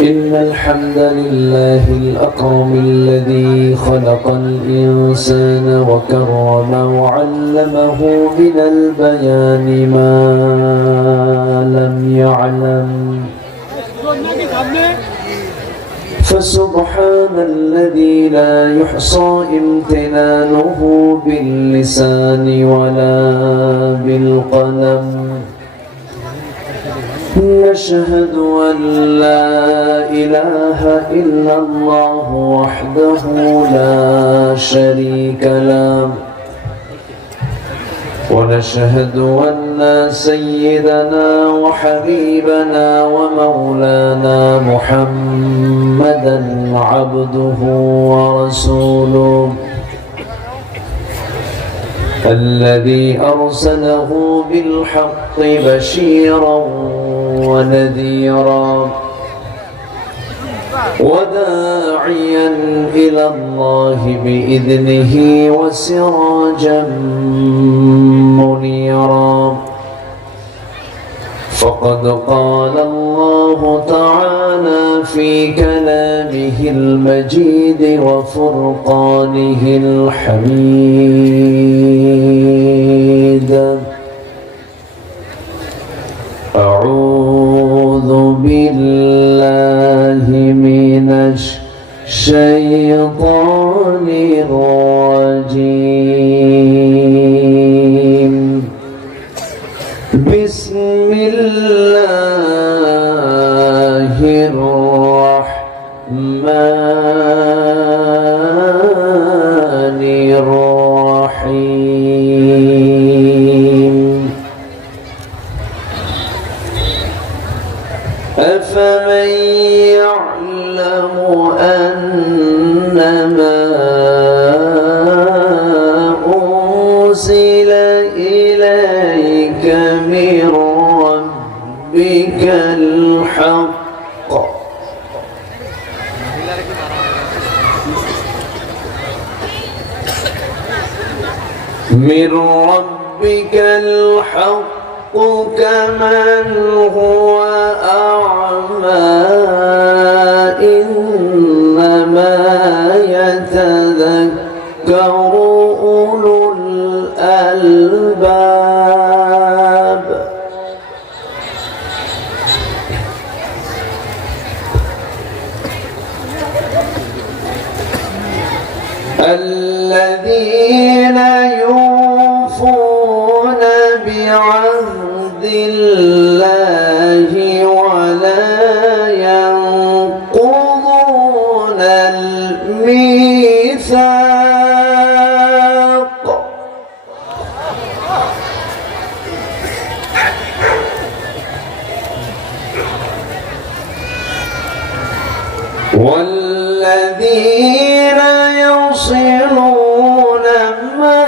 إن الحمد لله الأكرم الذي خلق الإنسان وكرم وعلمه من البيان ما لم يعلم فسبحان الذي لا يحصى امتنانه باللسان ولا بالقلم نشهد أن لا إله إلا الله وحده لا شريك له ونشهد أن سيدنا وحبيبنا ومولانا محمدا عبده ورسوله الذي أرسله بالحق بشيرا ونذيرا وداعيا إلى الله بإذنه وسراجا منيرا فقد قال الله تعالى في كلامه المجيد وفرقانه الحميد أعوذ بالله من الشيطان الرجيم بسم الله الرحمن الرحيم أفمن يعلم أنما أنزل إليك من ربك الحق كمن هو أعمى إنما يتذكر أولو الألباب الذين يوفون بعهد الله ولا ينقضون الميثاق والذين يصلون ما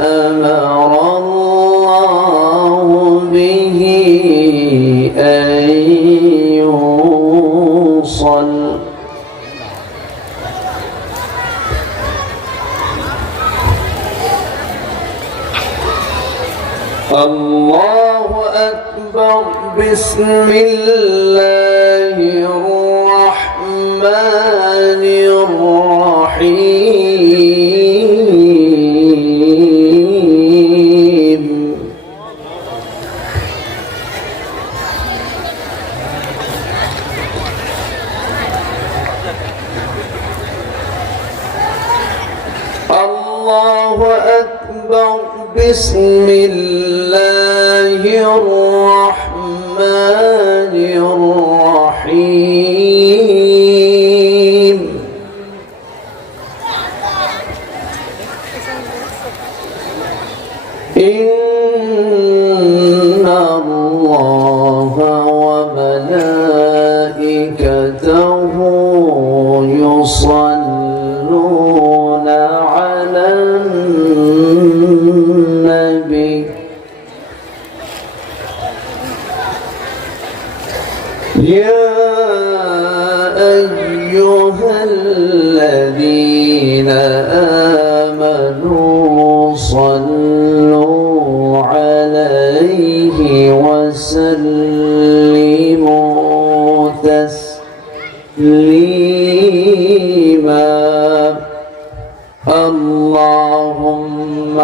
أمر الله به أن يوصل الله أكبر بسم الله الرحمن الرحيم الله أكبر بسم الله الرحمن الرحيم إن الله وملائكته يصلون على النبي يا أيها الذين آمنوا صلوا عليه وسلموا تسليما اللهم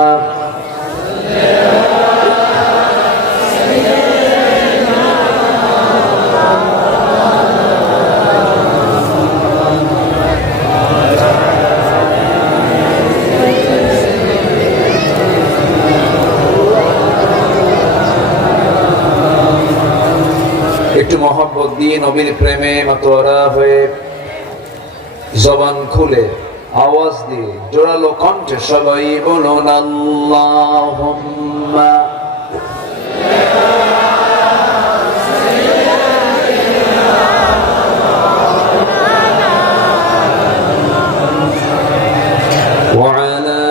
একটু মহব্বত দিয়ে নবীর প্রেমে মাতোয়ারা হয়ে জবান খুলে আওয়াজ দিয়ে জোরালো কণ্ঠে সবাই বলুন আল্লাহুম্মা ওয়া আলা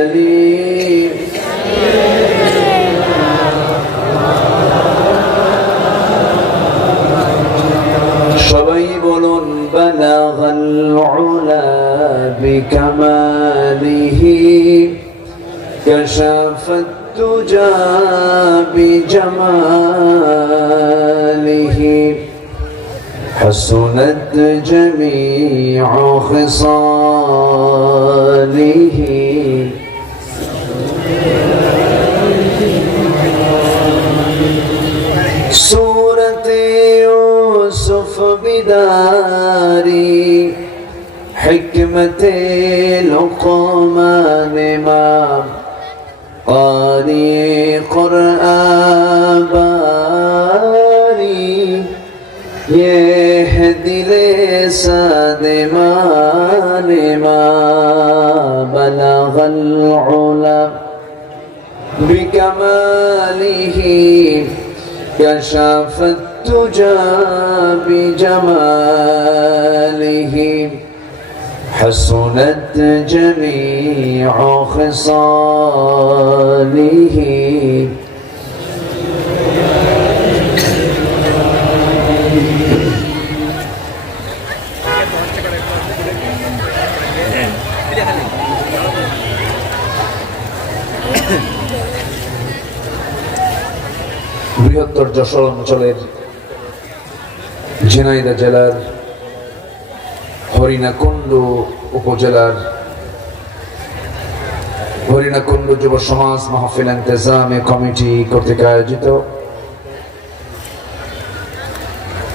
আলি সবাই বলুন বালাগাল উলা বিকামালিহি কাশাফাত তুজা বিজামালিহি হাসুনাত জামিউ খিসালিহি সূরতে ইউসুফ বিদারি হিকমতে লুকমান ইমাম قارئ قرآن باری يهدي لسان ما بلغ العلا بكماله كشف التجى بجماله حسنت جميع خصاله বৃহত্তর যশোর অঞ্চলের ঝিনাইদহ জেলার হরিণাকুণ্ড উপজেলার হরিণাকুণ্ড যুব সমাজ মাহফিল ইন্তেজামে কমিটি কর্তৃক আয়োজিত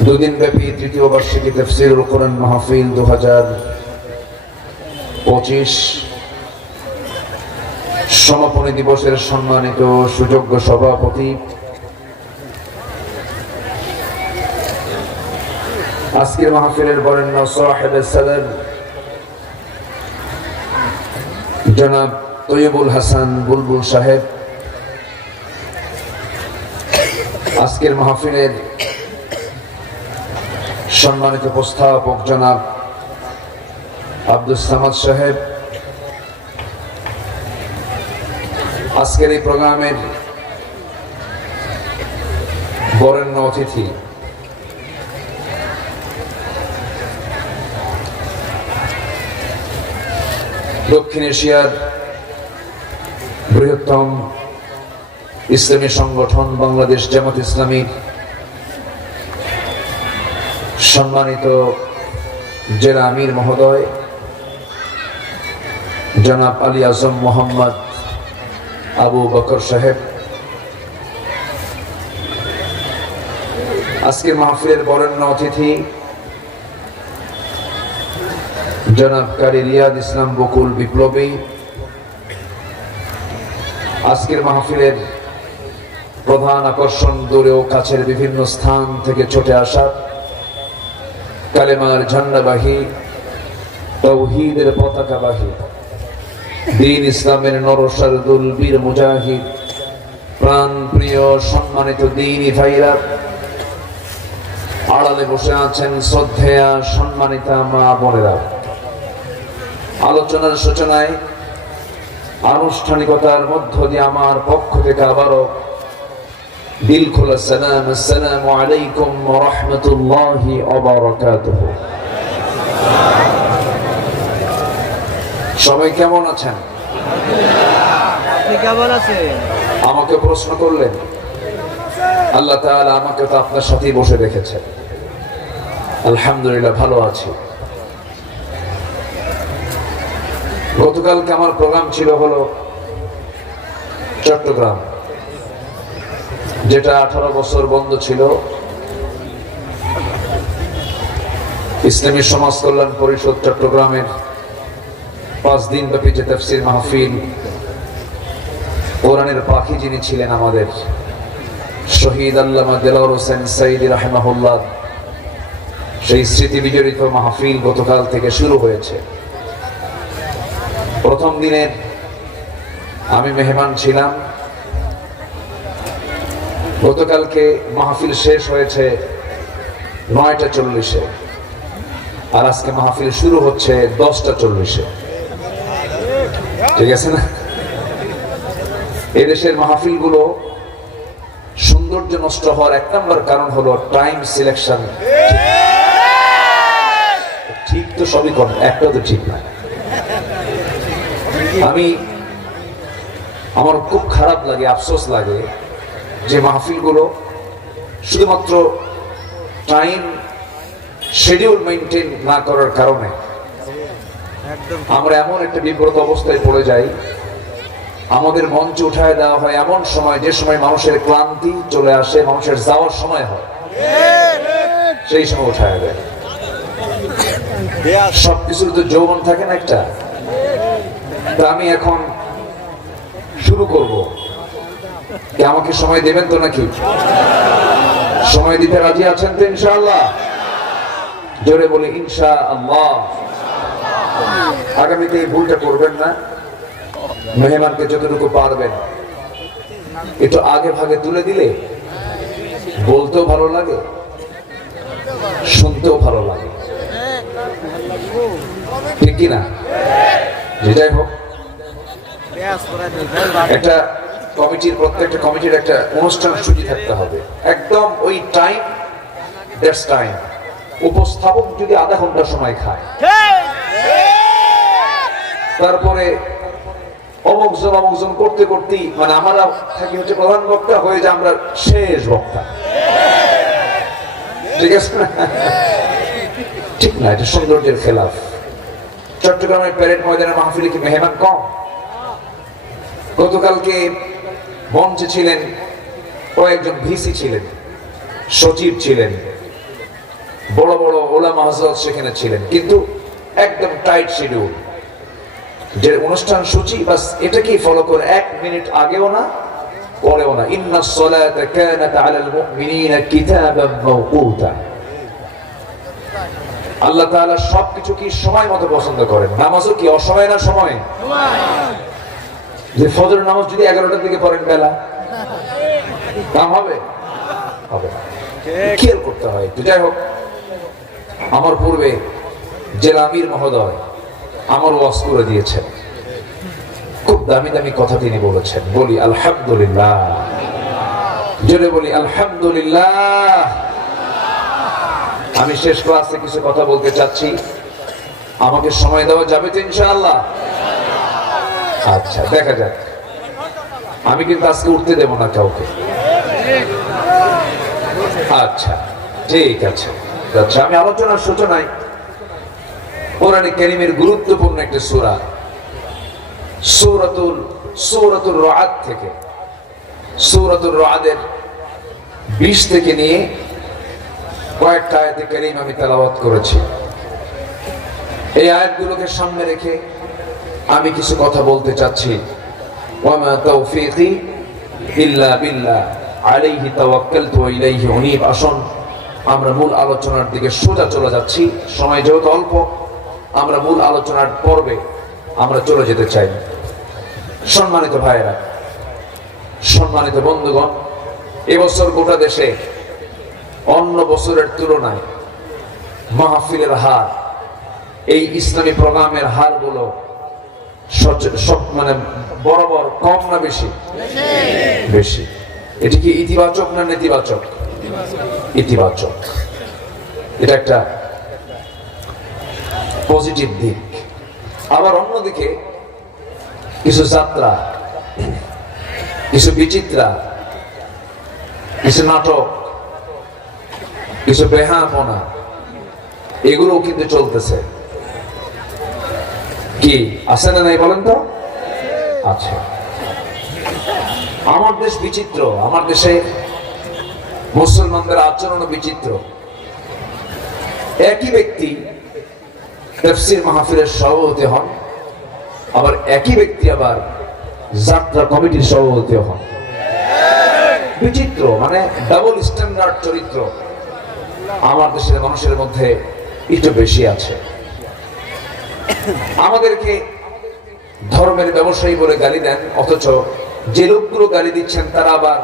দুদিন ব্যাপী তৃতীয় বার্ষিকী তাফসীরুল কোরআন মাহফিল 2025 সমাপনী দিবসের সম্মানিত সুযোগ্য সভাপতি আজকের মাহফিলের বরেণ্য সাহেব সালাম জনাব তৈয়বুল হাসান বুলবুল সাহেব, আজকের মাহফিলের সম্মানিত উপস্থাপক জনাব আব্দুস সামাদ সাহেব, আজকের এই প্রোগ্রামের বরেণ্য অতিথি দক্ষিণ এশিয়ার বৃহত্তম ইসলামী সংগঠন বাংলাদেশ জামাত ইসলামী সম্মানিত জেলা আমির মহোদয় জনাব আলী আজম মোহাম্মদ আবু বকর সাহেব, আজকের মাহফিলের বরেণ্য অতিথি জনাব কারি রিয়াদ ইসলাম বকুল বিপ্লবী, আজকের মাহফিলের প্রধান আকর্ষণ দূরে ও কাছের বিভিন্ন স্থান থেকে ছুটে আসা কালেমার ঝান্ডাবাহী তাওহীদের পতাকাবাহী দ্বীন ইসলামের নরসারদুল বীর মুজাহিদ প্রাণ প্রিয় সম্মানিত দ্বীনী ভাইরা, আড়ালে বসে আছেন শ্রদ্ধেয়া সম্মানিতা মা বোনেরা, আলোচনার সূচনায় আনুষ্ঠানিকতার মধ্য দিয়ে আমার পক্ষ থেকে আবারও দিল খোলা সালাম, আসসালামু আলাইকুম ওয়া রাহমাতুল্লাহি ওয়া বারাকাতুহু। সবাই কেমন আছেন? আপনি কেমন আছেন? আমাকে প্রশ্ন করলেন, আল্লাহ তাআলা আমাকে তো আপনার সাথেই বসে রেখেছেন, আলহামদুলিল্লাহ ভালো আছি। গতকালকে আমার প্রোগ্রাম ছিল হলো চট্টগ্রাম, যেটা 18 বছর বন্ধ ছিল। ইসলামী সমাজ কল্যাণ পরিষদ চট্টগ্রামের 5 দিন ব্যাপী যে তাফসীর মাহফিল, কোরআনের পাখি যিনি ছিলেন আমাদের শহীদ আল্লামা দেলোয়ার হোসেন সাঈদী রাহিমাহুল্লাহ, সেই স্মৃতি বিজড়িত মাহফিল গতকাল থেকে শুরু হয়েছে। প্রথম দিনের আমি মেহমান ছিলাম। গতকালকে মাহফিল শেষ হয়েছে 9:40-এ, আর আজকে মাহফিল শুরু হচ্ছে 10:40-এ। ঠিক আছে না? এদেশের মাহফিলগুলো সৌন্দর্য নষ্ট হওয়ার 1 নম্বর কারণ হলো টাইম সিলেকশন। ঠিক তো সবই কম, একটাও তো ঠিক না। আমার খুব খারাপ লাগে, আফসোস লাগে যে মাহফিলগুলো শুধুমাত্র টাইম শিডিউল মেনটেন না করার কারণে আমরা এমন একটা বিব্রত অবস্থায় পড়ে যাই। আমাদের মঞ্চ উঠায় দেওয়া হয় এমন সময়, যে সময় মানুষের ক্লান্তি চলে আসে, মানুষের যাওয়ার সময় হয়, সেই সময় উঠায় দেয়। সবকিছুর তো যৌবন থাকে না একটা। তা আমি এখন শুরু করব, আমাকে সময় দেবেন তো নাকি? সময় দিতে রাজি আছেন তো ইনশাআল্লাহ? জোরে বলি ইনশাআল্লাহ। আগামীতে এই ভুলটা করবেন না। মেহমানকে যতটুকু পারবেন একটু আগে ভাগে তুলে দিলে বলতেও ভালো লাগে, শুনতেও ভালো লাগে, ঠিক কিনা? যেটাই হোক, একটা কমিটির, প্রত্যেকটা কমিটির একটা অনুষ্ঠান সূচি থাকতে হবে, একদম ওই টাইম, দ্যাটস টাইম। উপস্থাপক যদি আধা ঘন্টা সময় খায়, তারপরে অমুকজন করতে করতেই, মানে আমরা থাকি হচ্ছে প্রধান বক্তা, হয়ে যায় আমরা শেষ বক্তা। ঠিক আছে না? ঠিক না, এটা সৌন্দর্যের খেলাফ। চট্টগ্রামের প্যারেড ময়দানের মাহফিলে কি মেহমান কম? গতকালকে মঞ্চে ছিলেন কয়েকজন ভিসি ছিলেন, সচিব ছিলেন, বড় বড় ওলামা হযরত সেখানে ছিলেন, কিন্তু একদম টাইট শিডিউল। যে অনুষ্ঠান সূচি বাস এটাকেই ফলো করে, 1 মিনিট আগেও না পরেও না। ইন্নাস সালাতা কানাত আলাল মুমিনিনা কিতাবান মাওকুতা। আল্লাহ তাআলা সবকিছু কি সময় মতো পছন্দ করেন। নামাজও কি অসময় না সময়? যে ফজর নামাজ যদি 11টার দিকে পড়েন বেলা, কাম হবে? হবে না। খেয়াল করতে হয় একটু। যাই হোক, আমার পূর্বে জেলা আমির মহোদয় আমার ওয়াজ করে দিয়েছেন, খুব দামি দামি কথা তিনি বলেছেন। বলি আলহামদুলিল্লাহ, জোরে বলি আলহামদুলিল্লাহ। আমি শেষ ক্লাসে কিছু কথা বলতে চাচ্ছি, আমাকে সময় দেওয়া যাবে তো ইনশাআল্লাহ? আচ্ছা, দেখা যাক। আমি কিন্তু আজকে উঠতে দেব না কাউকে। আচ্ছা, ঠিক আছে। আচ্ছা, আমি আলোচনার সূচনায় কোরআনে কারীমের গুরুত্বপূর্ণ একটা সূরা, সূরাতুর রা'দ থেকে, সূরাতুর রা'দের 20 থেকে নিয়ে কয়েকটা আয়াতে কারীম আমি তেলাওয়াত করেছি। এই আয়াতগুলোকে সামনে রেখে আমি কিছু কথা বলতে চাচ্ছি। ওয়ামা তাওফীকি ইল্লা বিল্লাহ আলাইহি তাওয়াক্কালতু ওয়া ইলাইহি উনীব। আসুন আমরা মূল আলোচনার দিকে সোজা চলে যাচ্ছি। সময় যেহেতু অল্প, আমরা মূল আলোচনার পর্বে আমরা চলে যেতে চাই। সম্মানিত ভাইয়েরা, সম্মানিত বন্ধুগণ, এবছর গোটা দেশে অন্য বছরের তুলনায় মাহফিলের হার, এই ইসলামী প্রোগ্রামের হারগুলো মানে বরাবর কম না বেশি? বেশি। এটি কি ইতিবাচক না নেতিবাচক? ইতিবাচক। এটা একটা পজিটিভ দিক। আবার অন্যদিকে কিছু যাত্রা, কিছু বিচিত্রা, কিছু নাটক, কিছু বেহাপনা, এগুলোও কিন্তু চলতেছে। কি আছে না নাই বলেন তো? আচ্ছা, আমার দেশ বিচিত্র, আমার দেশে মুসলমানদের আচরণ বিচিত্র। একই ব্যক্তি তাফসীর মাহফিলের সভাপতি হন, আবার একই ব্যক্তি আবার যাত্রা কমিটির সভাপতি হন। বিচিত্র, মানে ডাবল স্ট্যান্ডার্ড চরিত্র আমার দেশের মানুষের মধ্যে একটু বেশি আছে। আমাদেরকে ধর্মের ব্যবসায়ী বলে গালি দেন, অথচ যে লোকগুলো গালি দিচ্ছেন তারা আবার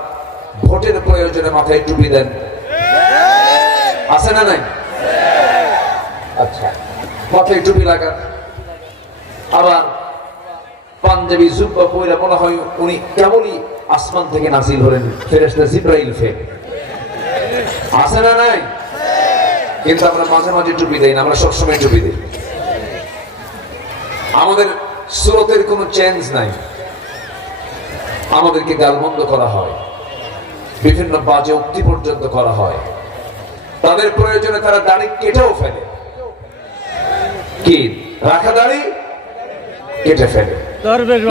ভোটের প্রয়োজনে মাথায় টুপি দেন। আছে না নাই? আচ্ছা, মাথায় টুপি লাগান, আবার পাঞ্জাবি জুব্বা পয়লা মনে হয় উনি কেবলই আসমান থেকে নাজিল হলেন, ফেরেশতা জিবরাইল ফের। আছে না নাই? কিন্তু আমরা মাঝে মাঝে টুপি দেই না, আমরা সবসময় টুপি দিই। আমাদের সুরতের কোনো চেঞ্জ নাই, আমাদেরকে গালমন্দ করা হয়, বিভিন্ন বাজে উক্তি পর্যন্ত করা হয়। তাদের প্রয়োজনে তারা দাড়ি কেটেও ফেলে। কি রাখা দাড়ি কেটে ফেলে,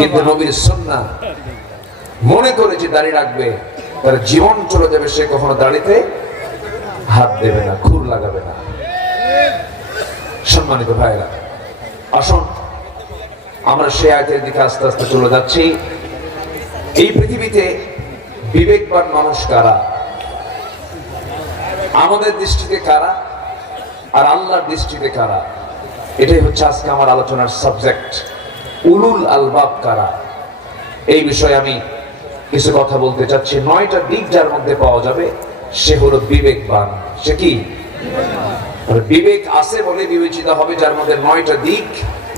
কিন্তু নবীর সুন্নাহ মনে করে যে দাড়ি রাখবে তার জীবন চলে যাবে, সে কখনো দাড়িতে হাত দেবে না, খুর লাগাবে না। সম্মানিত ভাইরা, আসুন আমরা সে আয়াতের দিকে আস্তে আস্তে চলে যাচ্ছি। এই পৃথিবীতে বিবেকবান মানুষ কারা, আমাদের দৃষ্টিতে কারা, আর আল্লাহর দৃষ্টিতে কারা, এটাই হচ্ছে আজকে আমার আলোচনার সাবজেক্ট। উলুল আলবাব কারা, এই বিষয়ে আমি কিছু কথা বলতে চাচ্ছি। 9টা দিক যার মধ্যে পাওয়া যাবে সে হলো বিবেকবান। সে কি? বিবেক আছে বলে বিবেচিত হবে যার মধ্যে 9টা দিক,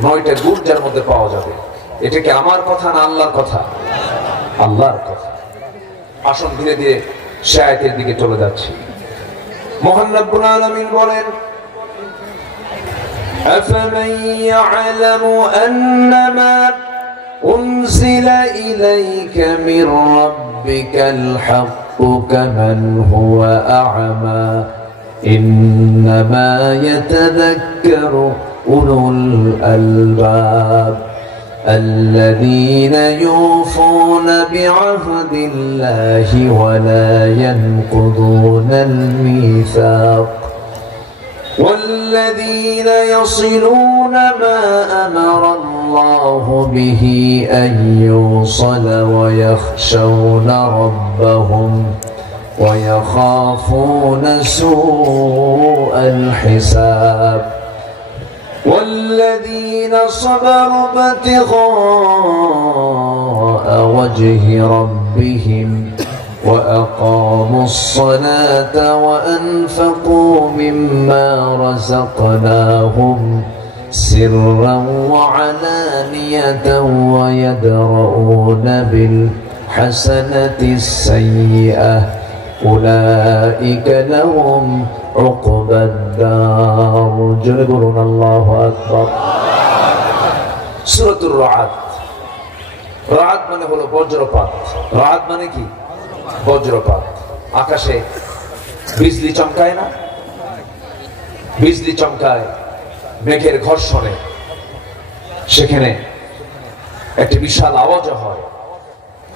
9টা গুণ যার মধ্যে পাওয়া যাবে। এটা কি আমার কথা না আল্লাহর কথা? আল্লাহর কথা। আসুন ধীরে ধীরে সে আয়াতের দিকে চলে যাচ্ছি। মহান রব্বুল আলামিন বলেন, আফামান ইয়ালামু আন্নামা উনজিলা ইলাইকা মির রাব্বিকাল হাক্কু কামান হুয়া আ'মা ইন্নামা ইয়াতাযাক্কারু উলুল আলবাব الذين يوفون بعهد الله ولا ينقضون الميثاق والذين يصلون ما أمر الله به أن يوصل ويخشون ربهم ويخافون سوء الحساب والذين صبروا ابتغاء وجه ربهم وأقاموا الصلاة وأنفقوا مما رزقناهم سرا وعلانية ويدرؤون بالحسنة السيئة أولئك لهم عقبى الدار جلبون الله أكبر سورة الرعد রাত মানে হলো বজ্রপাত। রাত মানে কি? বজ্রপাত। আকাশে বিজলি চমকায় না? বিজলি চমকায় মেঘের ঘর্ষণে, সেখানে একটা বিশাল আওয়াজ হয়,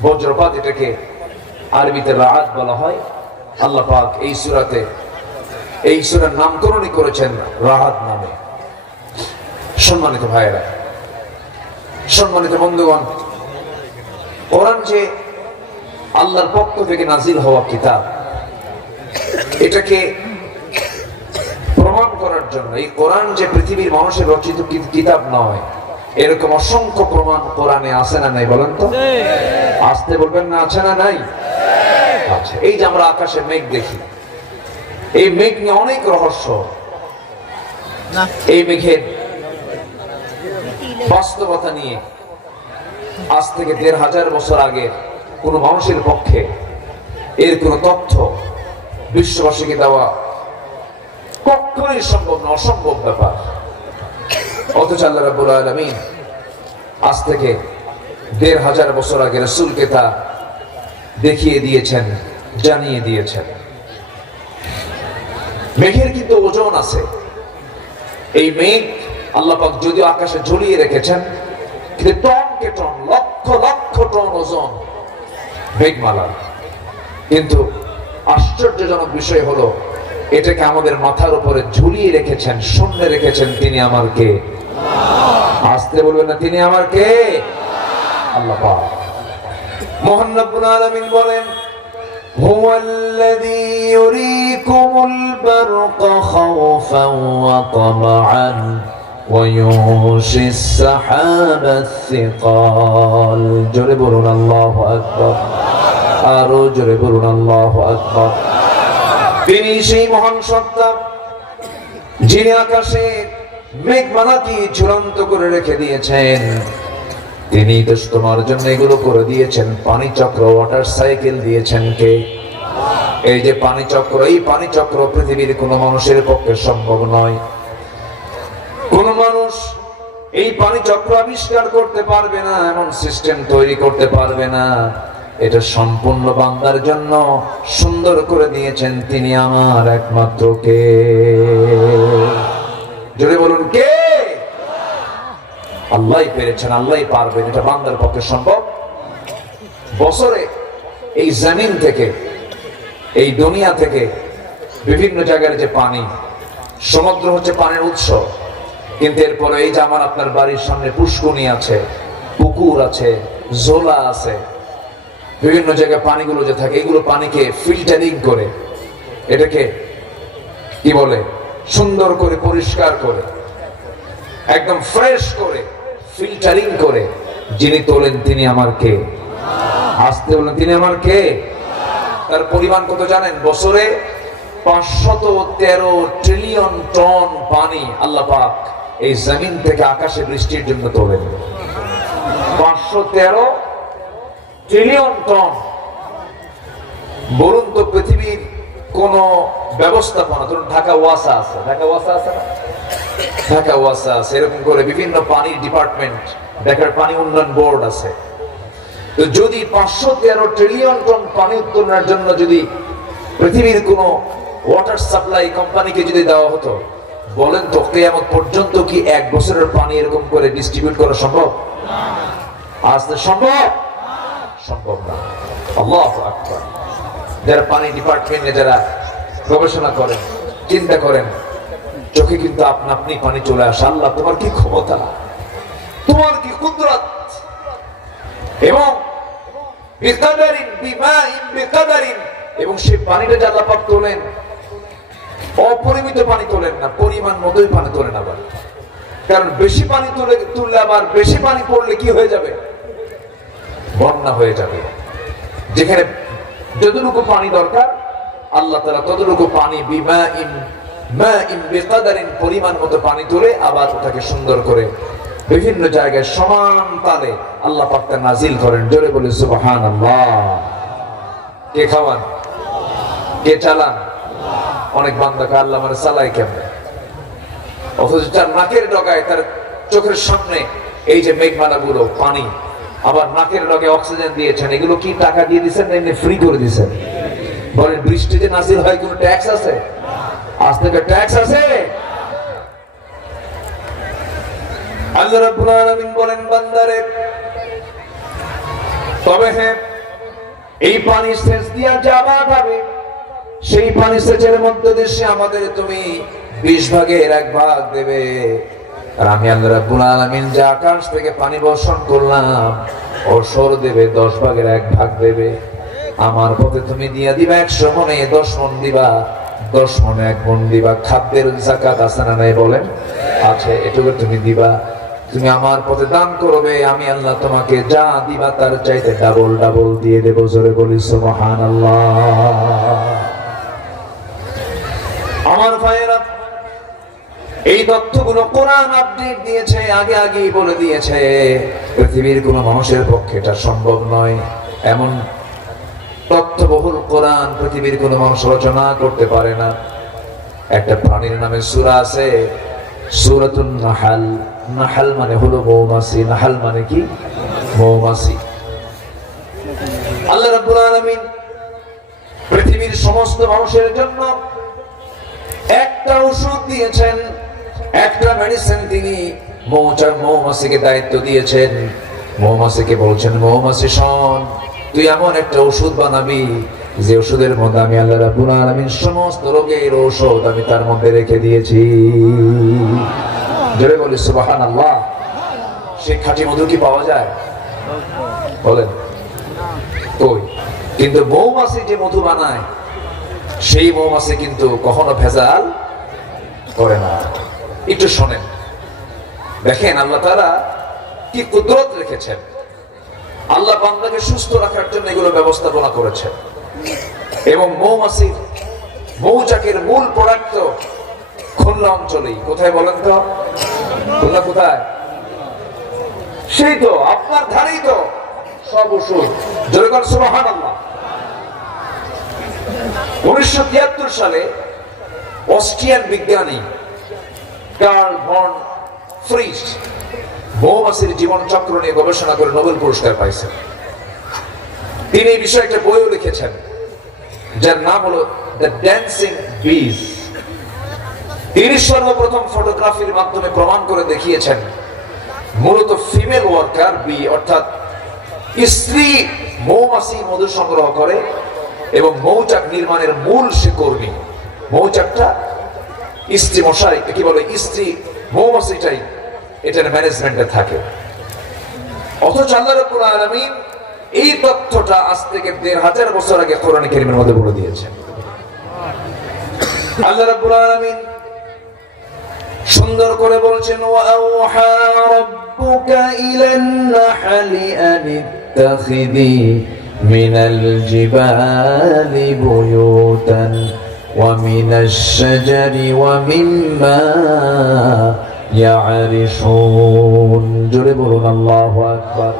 বজ্রপাত। এটাকে আরবিতে রাত বলা হয়। আল্লাহ পাক এই সূরাতে এই সূরার নামকরণই করেছেন রাত নামে। সম্মানিত ভাইয়েরা, সম্মানিত বন্ধুগণ, কোরআন যে আল্লাহর পক্ষ থেকে নাজিল হওয়া কিতাব, এটাকে প্রমাণ করার জন্য এই কোরআন যে পৃথিবীর মানুষের রচিত কিতাব নয়, এরকম অসংখ্য প্রমাণ কোরআনে আছে না নাই বলেন তো? আসতে বলবেন না, আছে না নাই? আচ্ছা, এই যে আমরা আকাশে মেঘ দেখি, এই মেঘ নিয়ে অনেক রহস্য। এই মেঘের বাস্তবতা নিয়ে আজ থেকে ১৫০০ বছর আগে কোন মানুষের পক্ষে এর কোন তথ্য বিশ্ববাসীকে দেওয়া কখনোই সম্ভব না, অসম্ভব ব্যাপার। অথচ আল্লাহ রাব্বুল আলামিন আজ থেকে ১৫০০ বছর আগে রাসূলকে তা দেখিয়ে দিয়েছেন, জানিয়ে দিয়েছেন। মেঘের কিন্তু ওজন আছে। এই মেঘ আল্লাহ পাক যদিও আকাশে ঝুলিয়ে রেখেছেন, কিন্তু টনকে টন, লক্ষ লক্ষ টন ওজন মেঘমালা। কিন্তু আশ্চর্যজনক বিষয় হলো এটাকে আমাদের মাথার উপরে ঝুলিয়ে রেখেছেন, শূন্যে রেখেছেন। তিনি আমার কে? আসতে বলবেন না, তিনি আমার কে? আল্লাহ পাক। মহান রব্বুল আলামিন বলেন, হুয়াল্লাযী ইউরীকুমুল বারকা খাওফান ওয়া তামআন ওয়া ইউনশিস সাহাবাস সিকাল। জোরে বলুন আল্লাহু আকবার, আরো জোরে বলুন আল্লাহু আকবার। তিনি সেই মহান সত্তা যিনি আকাশে মেঘমালাকে ঝুলন্ত করে রেখে দিয়েছেন। তিনি তো তোমার জন্য এগুলো করে দিয়েছেন। পানি চক্র, ওয়াটার সাইকেল দিয়েছেন কে? এই যে পানি চক্র, এই পানি চক্র পৃথিবীর কোন মানুষের পক্ষে সম্ভব নয়। কোন মানুষ এই পানি চক্র আবিষ্কার করতে পারবে না, এমন সিস্টেম তৈরি করতে পারবে না। এটা সম্পূর্ণ বান্দার জন্য সুন্দর করে দিয়েছেন। তিনি আমার একমাত্র কে? জোরে বলুন কে? আল্লাহই পেরেছেন, আল্লাহই পারবেন। এটা বান্দার পক্ষে সম্ভব। বছরে এই জমিন থেকে, এই দুনিয়া থেকে বিভিন্ন জায়গার যে পানি, সমুদ্র হচ্ছে পানির উৎস, কিন্তু এরপরে এই যে আমার আপনার বাড়ির সামনে পুষ্করণী আছে, পুকুর আছে, জোলা আছে, বিভিন্ন জায়গায় পানিগুলো যে থাকে, এগুলো পানিকে ফিল্টারিং করে, এটাকে কি বলে, সুন্দর করে পরিষ্কার করে, একদম ফ্রেশ করে, ফিল্টারিং করে যিনি তোলেন তিনি আমার কে? আসতে বলেন, তিনি আমার কে? তার পরিমাণ কত জানেন? বছরে 513 ট্রিলিয়ন টন পানি আল্লাহ পাক এই জমিন থেকে আকাশে বৃষ্টির জন্য তোলেন। 513 ট্রিলিয়ন টন। বলুন তো, পৃথিবীর কোন ব্যবস্থাপনা, ধরুন ঢাকা ওয়াসা আছে, ঢাকা ওয়াসা আছে না? ঢাকা ওয়াসা আছে, এরকম করে বিভিন্ন পানির ডিপার্টমেন্ট, ঢাকার পানি উন্নয়ন বোর্ড আছে। তো যদি 513 ট্রিলিয়ন টন পানি উত্তোলনের জন্য যদি পৃথিবীর কোন ওয়াটার সাপ্লাই কোম্পানিকে যদি দেওয়া হতো, বলেন তো কিয়ামত পর্যন্ত কি এক বছরের পানি এরকম করে ডিস্ট্রিবিউট করা সম্ভব? আসলে সম্ভব? সম্ভব না। আল্লাহু আকবার। যারা পানি ডিপার্টমেন্টে যারা গবেষণা করেন, চিন্তা করেন, চোখে কিন্তু আপনা আপনি পানি চলে আসে। আল্লাহ তোমার কি ক্ষমতা, তোমার কি কুদরত। এবং বিকাদারিন বিমাইন বিকাদারিন, এবং সেই পানিটা যে আল্লাহ পাক তোলেন, অপরিমিত পানি তোলেন না, পরিমাণ মতোই পানি তোলেন। আবার কারণ বেশি পানি তুললে আবার বেশি পানি পড়লে কি হয়ে যাবে? বন্যা হয়ে যাবে। যেখানে যতটুকু পানি দরকার আল্লাহ তাআলা ততটুকু পানি বিমাইন মাইন বিকাদারিন পরিমাণ মতো পানি তুলে আবার ওটাকে সুন্দর করে বিভিন্ন জায়গায় সমান তালে আল্লাহ পাক তা নাজিল করেন। জোরে বলে সুবহানাল্লাহ। কে খাওয়ান? কে চালান? অনেক বান্দাকে আল্লাহ মানে চালাই কেমনে, অথচ তার নাকের ডগায়, তার চোখের সামনে এই যে মেঘমালা গুলো পানি, আবার নাকের ডগায় অক্সিজেন দিয়েছেন। এগুলো কি টাকা দিয়ে দিচ্ছেন না এমনি ফ্রি করে দিচ্ছেন? বলেন, বৃষ্টি যে নাজিল হয় কোনো ট্যাক্স আছে? আজ থেকে ট্যাক্স আছে? আল্লাহ রাব্বুল আলামিন বলেন, বান্দারে তবে হ্যাঁ, এই পানি সেচ দিয়া যাবা ভাবে, সেই পানি সেচের মধ্যে দেশে আমাদের তুমি 20 ভাগের 1 ভাগ দেবে। আর আমি আল্লাহ রাব্বুল আলামিন যে আকাশ থেকে পানি বর্ষণ করলাম, ওসর দেবে 10 ভাগের 1 ভাগ দেবে। আমার পথে তুমি দিয়া দিবা 100 মনে 10 মন দিবা, 10 মনে 1 মন দিবা। খাদ্যের যাকাত আছে না নাই বলেন? আছে। এটুকু তুমি দিবা। তুমি আমার পথে দান করবে, আমি আল্লাহ তোমাকে যা দিবা তার চাইতে ডাবল ডাবল দিয়ে দেব। জোরে বলি সুবহানাল্লাহ। আমার ভাইয়েরা, এই তথ্যগুলো কোরআন আপডেট দিয়েছে, আগে আগেই বলে দিয়েছে। পৃথিবীর কোন মানুষের পক্ষে এটা সম্ভব নয়। এমন তথ্যবহুল কোরআন পৃথিবীর কোন মানুষ রচনা করতে পারে না। একটা প্রাণীর নামে সূরা আছে, সূরাতুন নাহাল। নাহাল মানে হলো মৌমাছি। নাহাল মানে কি? মৌমাছি। আল্লাহ রাব্বুল আলামিন পৃথিবীর সমস্ত মানুষের জন্য একটা ওষুধ দিয়েছেন, একটা মেডিসিন তিনি মৌমাছিকে দায়িত্ব দিয়েছেন। মৌমাছিকে বলছেন, মৌমাছি শোন, তুই এমন একটা ওষুধ বানাবি যে ওষুধের মধ্যে আমি আল্লাহ রাব্বুল আলামিন সমস্ত রোগের ঔষধ আমি তার মধ্যে রেখে দিয়েছি। জোরে বলি সুবহানাল্লাহ। সেই খাঁটি মধু কি পাওয়া যায়? বলেন কই? কিন্তু মৌমাছি যে মধু বানায় সেই মৌমাছি কিন্তু কখনো ভেজাল করে না। একটু শোনেন, দেখেন আল্লাহ তাআলা কি কুদরত রেখেছেন। আল্লাহ বান্দাকে সুস্থ রাখার জন্য এগুলো ব্যবস্থাপনা করেছেন। এবং মৌচাকের মূল প্রোডাক্ট খুলনা অঞ্চলেই। কোথায় বলেন তো? খুলনা কোথায়? সেই তো আপনার ধারেই তো সব ওষুধ। জোরে বলেন সুবহানাল্লাহ। 1973 সালে অস্ট্রিয়ান বিজ্ঞানী কার্ল ভন ফ্রিস মৌমাছির জীবন চক্র নিয়ে গবেষণা করে নোবেল পুরস্কার পাইছেন। তিনি এই বিষয়ে একটা বইও লিখেছেন যার নাম হলো দ্য ড্যান্সিং বিজ। তিনি সর্বপ্রথম ফটোগ্রাফির মাধ্যমে প্রমাণ করে দেখিয়েছেন মূলত ফিমেল ওয়ার্কার বি অর্থাৎ স্ত্রী মৌমাছি মধু সংগ্রহ করে এবং মৌচাক নির্মাণের মূল সে কর্মী। মৌচাকটা স্ত্রী মশাই কি বলে, স্ত্রী মৌমাছিটাই এটার ম্যানেজমেন্টে থাকে। অথচ আল্লাহ রাব্বুল আলামিন এই তথ্যটা আজ থেকে ১৫০০ বছর আগে কোরআন কারীমের মধ্যে বলে দিয়েছেন। আল্লাহ রাব্বুল আলামিন সুন্দর করে বলছেন, ওয়া আওহা রাব্বুকা ইলান নাহলি আন ইত্তাখিযি মিনাল জিবালি বুয়ুতান ওয়া মিনাশ শাজারি ওয়া মিম্মা ইয়ারিশুন। জোরে বলুন আল্লাহু আকবার।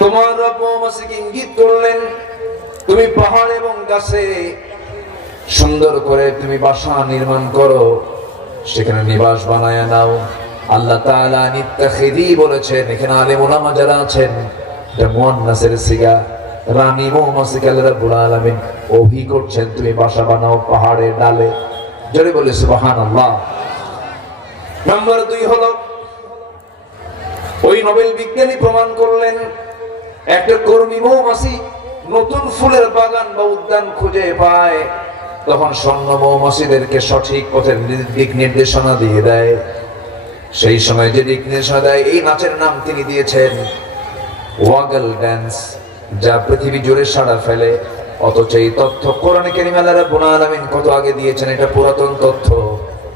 তোমার রব মৌমাছিকে ইঙ্গিত করলেন, তুমি পাহাড় এবং গাছে সুন্দর করে তুমি বাসা নির্মাণ করো, সেখানে নিবাস বানায় নাও। আল্লাহ তাআলা নিত্তাখিযি বলেছেন। এখানে আলেম ওলামা যারা আছেন, এটা মুয়ান্নাসের সিগা। রানী মৌমাছিকে আল্লাহ রাব্বুল আলামিন ওহী করছেন, তুমি বাসা বানাও পাহাড়ের ডালে। জোরে বলে সুবহানাল্লাহ। নাম্বার 2 হলো, ওই নোবেল বিজ্ঞানী প্রমাণ করলেন একটা কর্মী মৌমাছি নতুন ফুলের বাগান বা উদ্যান খুঁজে পায়, তখন স্বর্ণ মৌমাছিদেরকে সঠিক পথের দিক নির্দেশনা দিয়ে দেয়। সেই সময় যে দিক নির্দেশনা দেয়, এই নাচের নাম তিনি দিয়েছেন ওয়াগল ড্যান্স, যা পৃথিবী জুড়ে সাড়া ফেলে। অথচ এই তথ্য কোরআনে কারীমে আল্লাহ রাব্বুল আলামিন কত আগে দিয়েছেন। এটা পুরাতন তথ্য।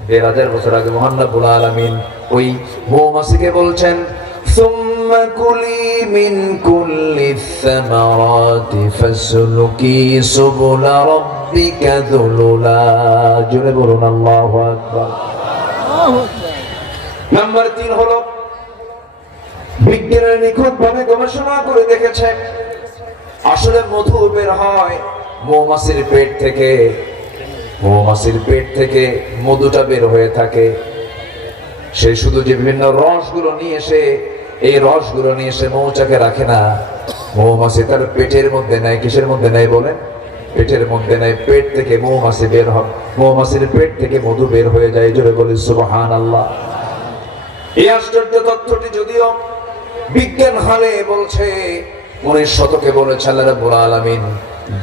১৫০০ বছর আগে মহান রাব্বুল আলামিন ওই মৌমাছিকে বলছেন, সুম্মা কুলি মিন কুল্লিস সামারাতি ফাসলুকি সুবুলা রাব্বিকা যুলুলা। জোরে বলুন আল্লাহু আকবার। নাম্বার 3 হলো, বিজ্ঞানীরা নিখুঁতভাবে গবেষণা করে দেখেছে আসলে মধু বের হয় মৌমাছির পেট থেকে। মৌমাছির পেট থেকে মধুটা বের হয়ে থাকে। সে শুধু যে বিভিন্ন রসগুলো নিয়ে এসে, এই রসগুলো নিয়ে এসে মৌচাকে রাখে না, মৌমাছি তার পেটের মধ্যে নেয়। কিসের মধ্যে নেয় বলেন? পেটের মধ্যে নেয়। পেট থেকে মৌমাছি বের হয়, মৌমাছির পেট থেকে মধু বের হয়ে যায়। জোরে বলি সুবহানাল্লাহ। এই আশ্চর্য তথ্যটি যদিও বিজ্ঞান হালে বলছে, 19 শতকে বলেছে আল্লাহ রাব্বুল আলামিন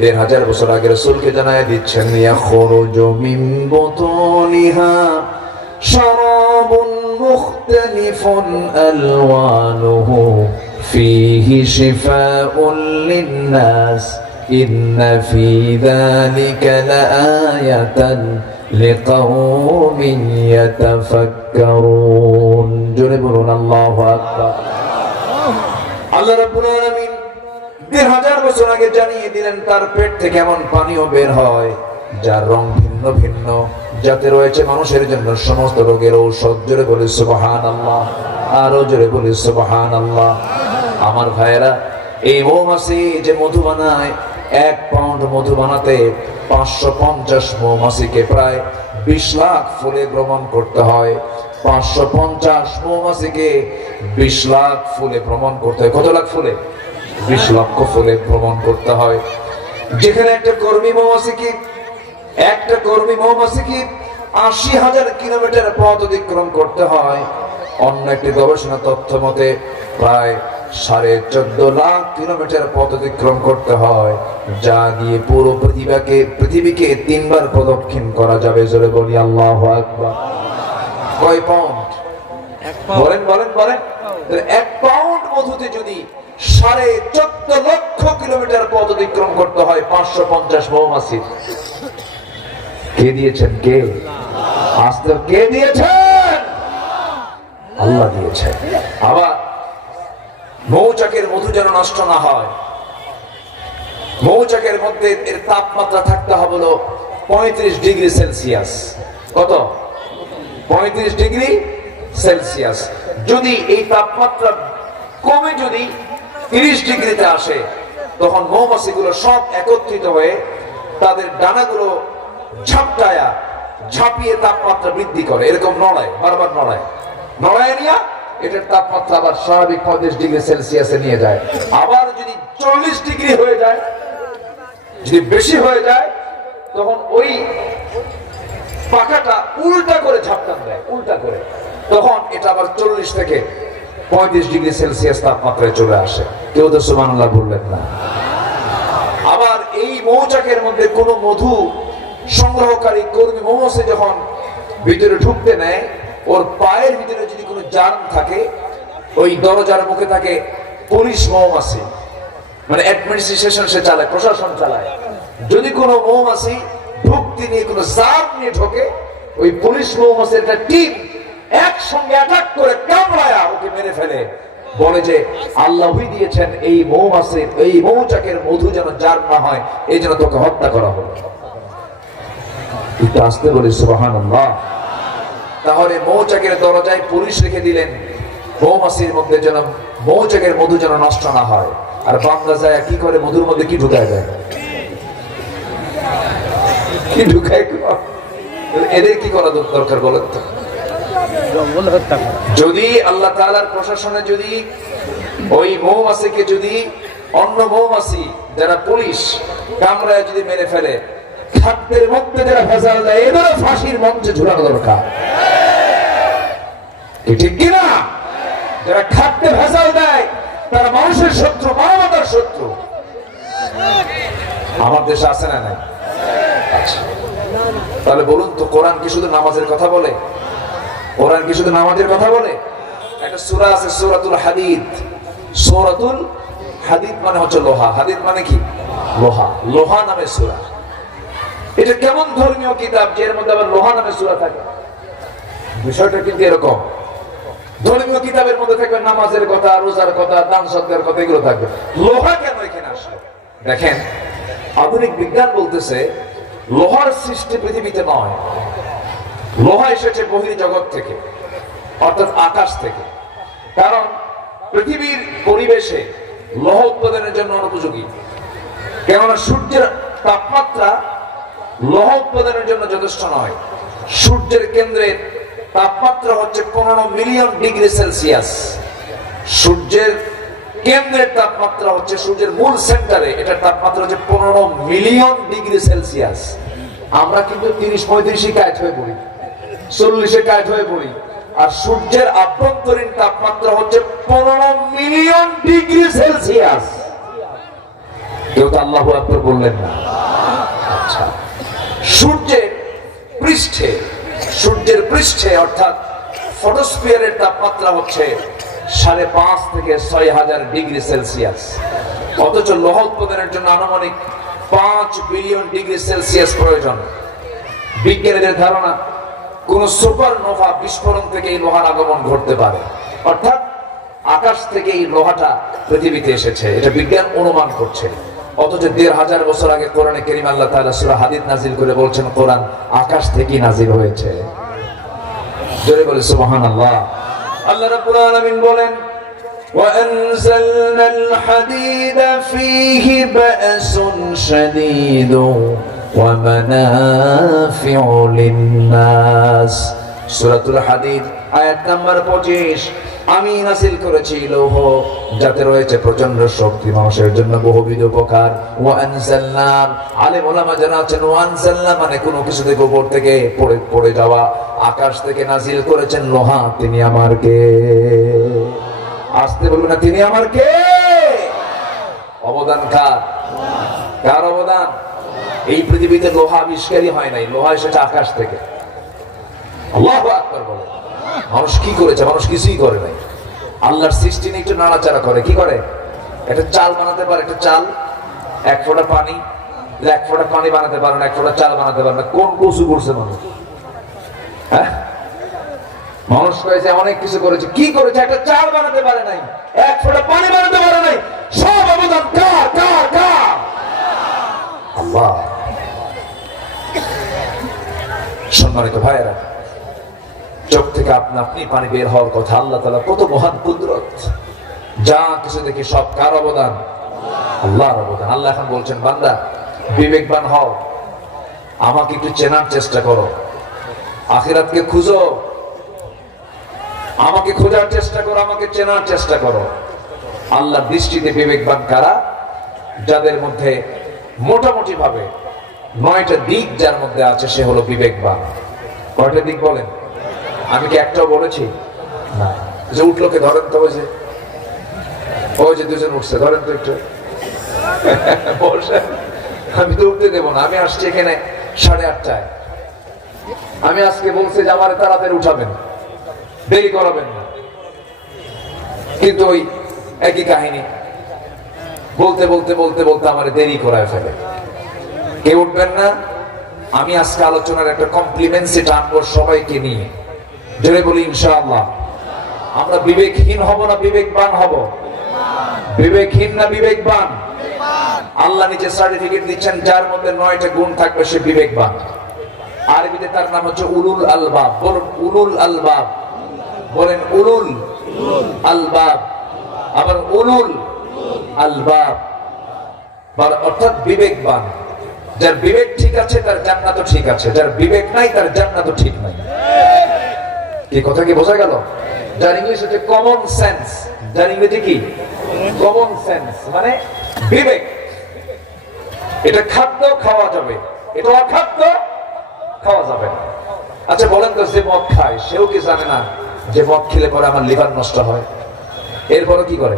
১৫০০ বছর আগে রাসূলকে জানায় দিচ্ছেন, ইয়াখরুজু মিন বুতুনিহা শারাবুন মুখতালিফুন আলওয়ানুহু ফীহি শিফাউন লিন-নাস ইন্না ফী যালিকা লাআয়াতান লিকাওমিন ইয়াতাফাক্কারুন। জোরে বলুন আল্লাহু আকবার। আল্লাহ রাব্বুল আলামিন ১৫০০ বছর আগে জানিয়ে দিলেন তার পেট থেকে এমন পানীয় বের হয় যার রং ভিন্ন ভিন্ন, যাতে রয়েছে মানুষের জন্য সমস্ত রোগের ঔষধ। জোরে বলি সুবহানাল্লাহ। আরো জোরে বলি সুবহানাল্লাহ। আমার ভাইয়েরা, এই মৌমাছি যে মধু বানায়, 1 পাউন্ড মধু বানাতে 550 মৌমাছিকে প্রায় 20 লাখ ফুলে ভ্রমণ করতে হয়। 550 মৌমাছিকে 20 লাখ ফুলে ভ্রমণ করতে হয়। কত লাখ ফুলে? 20 লক্ষ ফুলে ভ্রমণ করতে হয়। যেখানে একটা কর্মী মৌমাছিকে 80,000 কিলোমিটার পথ অতিক্রম করতে হয়। অন্য একটি গবেষণা তথ্য মতে প্রায় 14.5 লাখ কিলোমিটার পথ অতিক্রম করতে হয়, যা দিয়ে পুরো পৃথিবীকে 3 বার প্রদক্ষিণ করা যাবে। জোরে বলি আল্লাহু আকবার। কয় পাউন্ড? বলেন বলেন বলেন। 1 পাউন্ড মধুতে যদি 14.5 লক্ষ কিলোমিটার পথ অতিক্রম করতে হয় 550 মৌমাছি। কে দিয়েছেন? কে? আস্তে কে দিয়েছেন? আল্লাহ দিয়েছেন। আবার মৌচাকের মধু যেন নষ্ট না হয়, মৌচাকের মধ্যে এর তাপমাত্রা থাকতে হবে হলো 35 ডিগ্রি সেলসিয়াস। কত? 35 ডিগ্রি সেলসিয়াস। যদি এই তাপমাত্রা কমে যদি 30 ডিগ্রিতে আসে, তখন মৌমাছিগুলো সব একত্রিত হয়ে তাদের ডানাগুলো ঝাঁপিয়ে তাপমাত্রা বৃদ্ধি করে, এরকম নড়ায়, বারবার নড়ায় নিয়ে এটার তাপমাত্রা আবার স্বাভাবিক 35 ডিগ্রি সেলসিয়াসে নিয়ে যায়। আবার যদি 40 ডিগ্রি হয়ে যায়, যদি বেশি হয়ে যায়, তখন ওই পাখাটা উল্টা করে ঝাপটান দেয়, উল্টা করে, তখন এটা আবার 40 থেকে 35 ডিগ্রি সেলসিয়াস তাপমাত্রায় চলে আসে। কেউ তো সুবহানাল্লাহ বললেন না। আবার এই মৌচাকের মধ্যে কোনো মধু সংগ্রহকারী কর্মী মৌমাছি যখন ভিতরে ঢুকতে নেয়, ওর পায়ের ভিতরে যদি কোনো জার্ম থাকে, ওই দরজার মুখে থাকে পুলিশ মৌমাছি, মানে অ্যাডমিনিস্ট্রেশন সে চালায়, প্রশাসন চালায়। যদি কোনো মৌমাছি ঢুকতে নিয়ে কোনো জার্ম নিয়ে ঢোকে, ওই পুলিশ মৌমাছির একটা টিম একসঙ্গে অ্যাটাক করে কামড়ায়া ওকে মেরে ফেলে। বলে যে আল্লাহই দিয়েছেন এই মৌমাছির, এই মৌচাকের মধু যেন জার্ম না হয়, এই জন্য তোকে হত্যা করা হলো। একটু আসতে বলি সুবহানাল্লাহ। তাহলে মৌচাকের দরজায় পুলিশ রেখে দিলেন, মৌমাছির মধ্যে যেন মৌচাকের মধু যেন নষ্ট না হয়। আর বান্দা যায় কি করে? মধুর মধ্যে কি ঢুকায় দেয়? কি ঢুকায়? এদের কি করা দরকার বলেন তো? যদি আল্লাহ তাআলার প্রশাসনে যদি ওই মৌমাছিকে যদি অন্য মৌমাছি যারা পুলিশ কামড়ায় যদি মেরে ফেলে, খাদ্যের মধ্যে যারা ভেজাল দেয়, এদেরও ফাঁসির মঞ্চে ঝুলানো দরকার। ঠিক কিনা? যারা খাদ্যে ভেজাল দেয় তারা মানুষের শত্রু, মানবতার শত্রু। আমার দেশে আছে না নাই? আচ্ছা, তাহলে বলুন তো, কোরআন কি শুধু নামাজের কথা বলে? কোরআন কি শুধু নামাজের কথা বলে? একটা সূরা আছে সূরাতুল হাদিদ। সূরাতুল হাদিদ মানে হচ্ছে লোহা। হাদিদ মানে কি? লোহা। লোহা নামে সূরা। এটা কেমন ধর্মীয় কিতাব যে এর মধ্যে আবার লোহা নামে সূরা থাকে? বিষয়টা কিন্তু এরকম। ধর্মীয় কিতাবের মধ্যে থাকবে নামাজের কথা, রোজার কথা, দান সদকার কথা, এগুলো থাকবে। লোহা কেন এখানে আসলো? দেখেন, আধুনিক বিজ্ঞান বলতেছে লোহার সৃষ্টি পৃথিবীতে নয়, লোহা এসেছে বহির্জগৎ থেকে, অর্থাৎ আকাশ থেকে। কারণ পৃথিবীর পরিবেশে লোহা উৎপাদনের জন্য অনুপযোগী। কেননা সূর্যের তাপমাত্রা লোহা উৎপাদনের জন্য যথেষ্ট নয়। সূর্যের কেন্দ্রের তাপমাত্রা হচ্ছে 15 মিলিয়ন ডিগ্রি সেলসিয়াস। সূর্যের কেন্দ্রের তাপমাত্রা হচ্ছে, সূর্যের মূল সেন্টারে এটার তাপমাত্রা হচ্ছে 15 মিলিয়ন ডিগ্রি সেলসিয়াস। আমরা কিন্তু 30-35 কাজ হয়ে পড়ি, 40 কাজ হয়ে পড়ি। আর সূর্যের আভ্যন্তরীণ তাপমাত্রা হচ্ছে 15 মিলিয়ন ডিগ্রি সেলসিয়াস। কেউ তো আল্লাহু আকবার বললেন না। আচ্ছা, সূর্যের পৃষ্ঠে অর্থাৎ ফটোস্ফিয়ারের তাপমাত্রা হচ্ছে 5.5 থেকে 6,000 ডিগ্রি সেলসিয়াস। অথচ লোহা উৎপাদনের জন্য আনুমানিক 5 বিলিয়ন ডিগ্রি সেলসিয়াস প্রয়োজন। বিজ্ঞানীদের ধারণা কোন সুপারনোভা বিস্ফোরণ থেকে এই লোহার আগমন ঘটতে পারে, অর্থাৎ আকাশ থেকে এই লোহাটা পৃথিবীতে এসেছে, এটা বিজ্ঞান অনুমান করছে। অথচ 1,500 বছর আগে কোরআনে কারীম আল্লাহ তাআলা সূরা হাদীদ নাযিল করে বলছেন কোরআন আকাশ থেকেই নাযিল হয়েছে। জোরে বলে সুবহানাল্লাহ। আল্লাহ রাব্বুল আলামিন বলেন, وَأَنزَلْنَا الْحَدِيدَ فِيهِ بَأْسٌ شَدِيدٌ وَمَنَافِعُ لِلنَّاسِ সূরাতুল হাদিদ আয়াত নাম্বার 25, আমি নাযিল করেছি লৌহ যাতে রয়েছে প্রচন্ড শক্তি, মানুষের জন্য বহুবিধ উপকার। ওয়া আনজালনা, আলেম ওলামা যারা আছেন, ওয়া আনজালনা মানে কোনো কিছু থেকে উপর থেকে পড়ে যাওয়া, আকাশ থেকে নাযিল করেছেন লোহা। তিনি আমার কে? আসতে বলবেন না, তিনি আমার কে? অবদান কার? কার অবদান? এই পৃথিবীতে লোহা আবিষ্কারই হয় নাই, লোহা এসেছে আকাশ থেকে। আল্লাহু আকবার বলে। মানুষ কি করেছে? মানুষ কিছুই করে নাই। আল্লাহর সৃষ্টি নিয়ে একটু নাড়াচাড়া করে। কি করে? একটা চাল বানাতে পারে, একটা চাল, এক ফোঁটা পানি, এক ফোঁটা পানি বানাতে পারে না, এক ফোঁটা চাল বানাতে পারে না। কোন কসু করছে মানুষ? হ্যাঁ, মানুষ করেছে, অনেক কিছু করেছে। কি করেছে? একটা চাল বানাতে পারে নাই, এক ফোঁটা পানি বানাতে পারে নাই। সব অবদান কার? কার? কার? আল্লাহ। সম্মানিত ভাইয়েরা, চোখ থেকে আপনি পানি বের হওয়ার কথা। আল্লাহ তাআলা কত মহান কুদরত। যা কিছু দেখি সব কার অবদান? আল্লাহর অবদান। আল্লাহ এখন বলছেন, বান্দা বিবেকবান হও, আমাকে একটু চেনার চেষ্টা করো, আখিরাতকে খুঁজো, আমাকে খোঁজার চেষ্টা করো, আমাকে চেনার চেষ্টা করো। আল্লাহর দৃষ্টিতে বিবেকবান কারা? যাদের মধ্যে মোটামুটি ভাবে 9টা দিক যার মধ্যে আছে, সে হলো বিবেকবান। কয়টা দিক বলেন? আমি কি একটাও বলেছি? না। যে উঠলোকে ধরেন তো, ওই যে দুজন উঠছে, ধরেন তো একটু। আমি তো উঠতে দেবো না। আমি আসছি এখানে 8:30টায়। আমি আজকে বলছি যে আমার তাড়াতাড়ি উঠাবেন, দেরি করাবেন না, কিন্তু ওই একই কাহিনী বলতে বলতে বলতে বলতে আমার দেরি করায় ফেলে। কেউ উঠবেন না। আমি আজকে আলোচনার একটা কমপ্লিমেন্টসি টানবো সবাইকে নিয়ে। জোরে বলি ইনশাআল্লাহ। আমরা বিবেকহীন হব না বিবেকবান হব? বিবেকহীন না বিবেকবান? আল্লাহ নিজে সার্টিফিকেট দিচ্ছেন, যার মধ্যে 9টা গুণ থাকবে সে বিবেকবান। আরবিতে তার নাম হচ্ছে উলুল আলবাব। বলুন উলুল আলবাব। বলেন উলুল আলবাব। আবার উলুল আলবাব, অর্থাৎ বিবেকবান। যার বিবেক ঠিক আছে তার জান্নাতও ঠিক আছে, যার বিবেক নাই তার জান্নাতও ঠিক নাই। কি কথা কি বোঝা গেল? যার ইংলিশ হচ্ছে কমন সেন্স। যার ইংরেজি কি? কমন সেন্স, মানে বিবেক। এটা খাদ্য খাওয়া যাবে, এটা অখাদ্য খাওয়া যাবে না। আচ্ছা বলেন তো, যে মদ খায় সেও কি জানে না যে মদ খেলে পরে আমার লিভার নষ্ট হয়? এরপরও কি করে?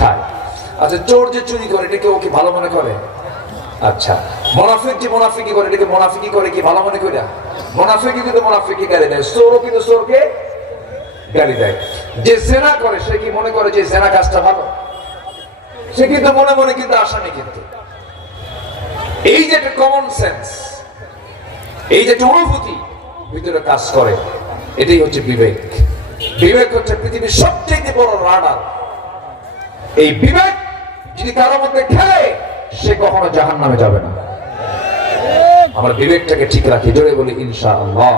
খায়। আচ্ছা চোর যে চুরি করে, এটা কেউ কি ভালো মনে করে? আচ্ছা মুনাফিক যে মুনাফিকি করে, এটাকে মুনাফিকি করে কি ভালো মনে করে? মুনাফিকি কিন্তু মুনাফিকি গালি দেয়, চোরও কিন্তু চোরকে গালি দেয়। যে জেনা করে সে কি মনে করে যে জেনা কাজটা ভালো? সে কিন্তু মনে মনে কিন্তু আসামি। কিন্তু এই যে একটা কমন সেন্স, এই যে একটা অনুভূতি ভিতরে কাজ করে, এটাই হচ্ছে বিবেক। বিবেক হচ্ছে পৃথিবীর সবচেয়ে বড় রাডার। এই বিবেক যদি কারোর মধ্যে খেলে, সে কখনো জাহান্নামে যাবে না। আমার বিবেকটাকে ঠিক রাখি। জোরে বলি ইনশাআল্লাহ।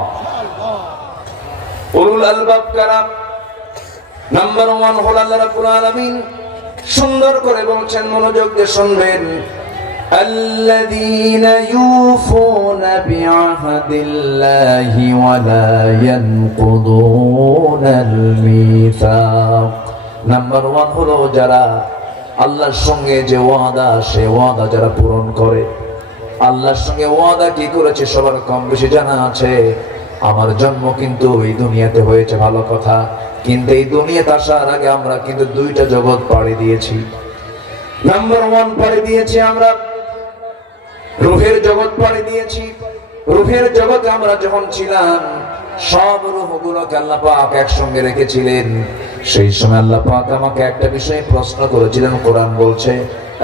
উলুল আলবাব কারা? নাম্বার 1 হলো আল্লাহ রাব্বুল আলামিন। সুন্দর করে বলছেন, মনোযোগ দিয়ে শুনবেন। الذين يوفون بعهد الله ولا ينقضون الميثاق। নাম্বার 1 হলো যারা আল্লাহর সঙ্গে যে ওয়াদা, সে ওয়াদা যারা পূরণ করে। আল্লাহর সঙ্গে ওয়াদা কি করেছে সবার কম বেশি জানা আছে। আমার জন্ম কিন্তু এই দুনিয়াতে হয়েছে, ভালো কথা, কিন্তু এই দুনিয়াতে আসার আগে আমরা কিন্তু 2টা জগৎ পাড়ি দিয়েছি। নাম্বার 1 পাড়ি দিয়েছি আমরা রূহের জগৎ পাড়ি দিয়েছি। রূহের জগতে আমরা যখন ছিলাম, সব রূহগুলোকে আল্লাহ পাক একসঙ্গে রেখেছিলেন। সেই সময় আল্লাহ পাক আমাকে একটা বিষয়ে প্রশ্ন করেছিলেন। কোরআন বলছে,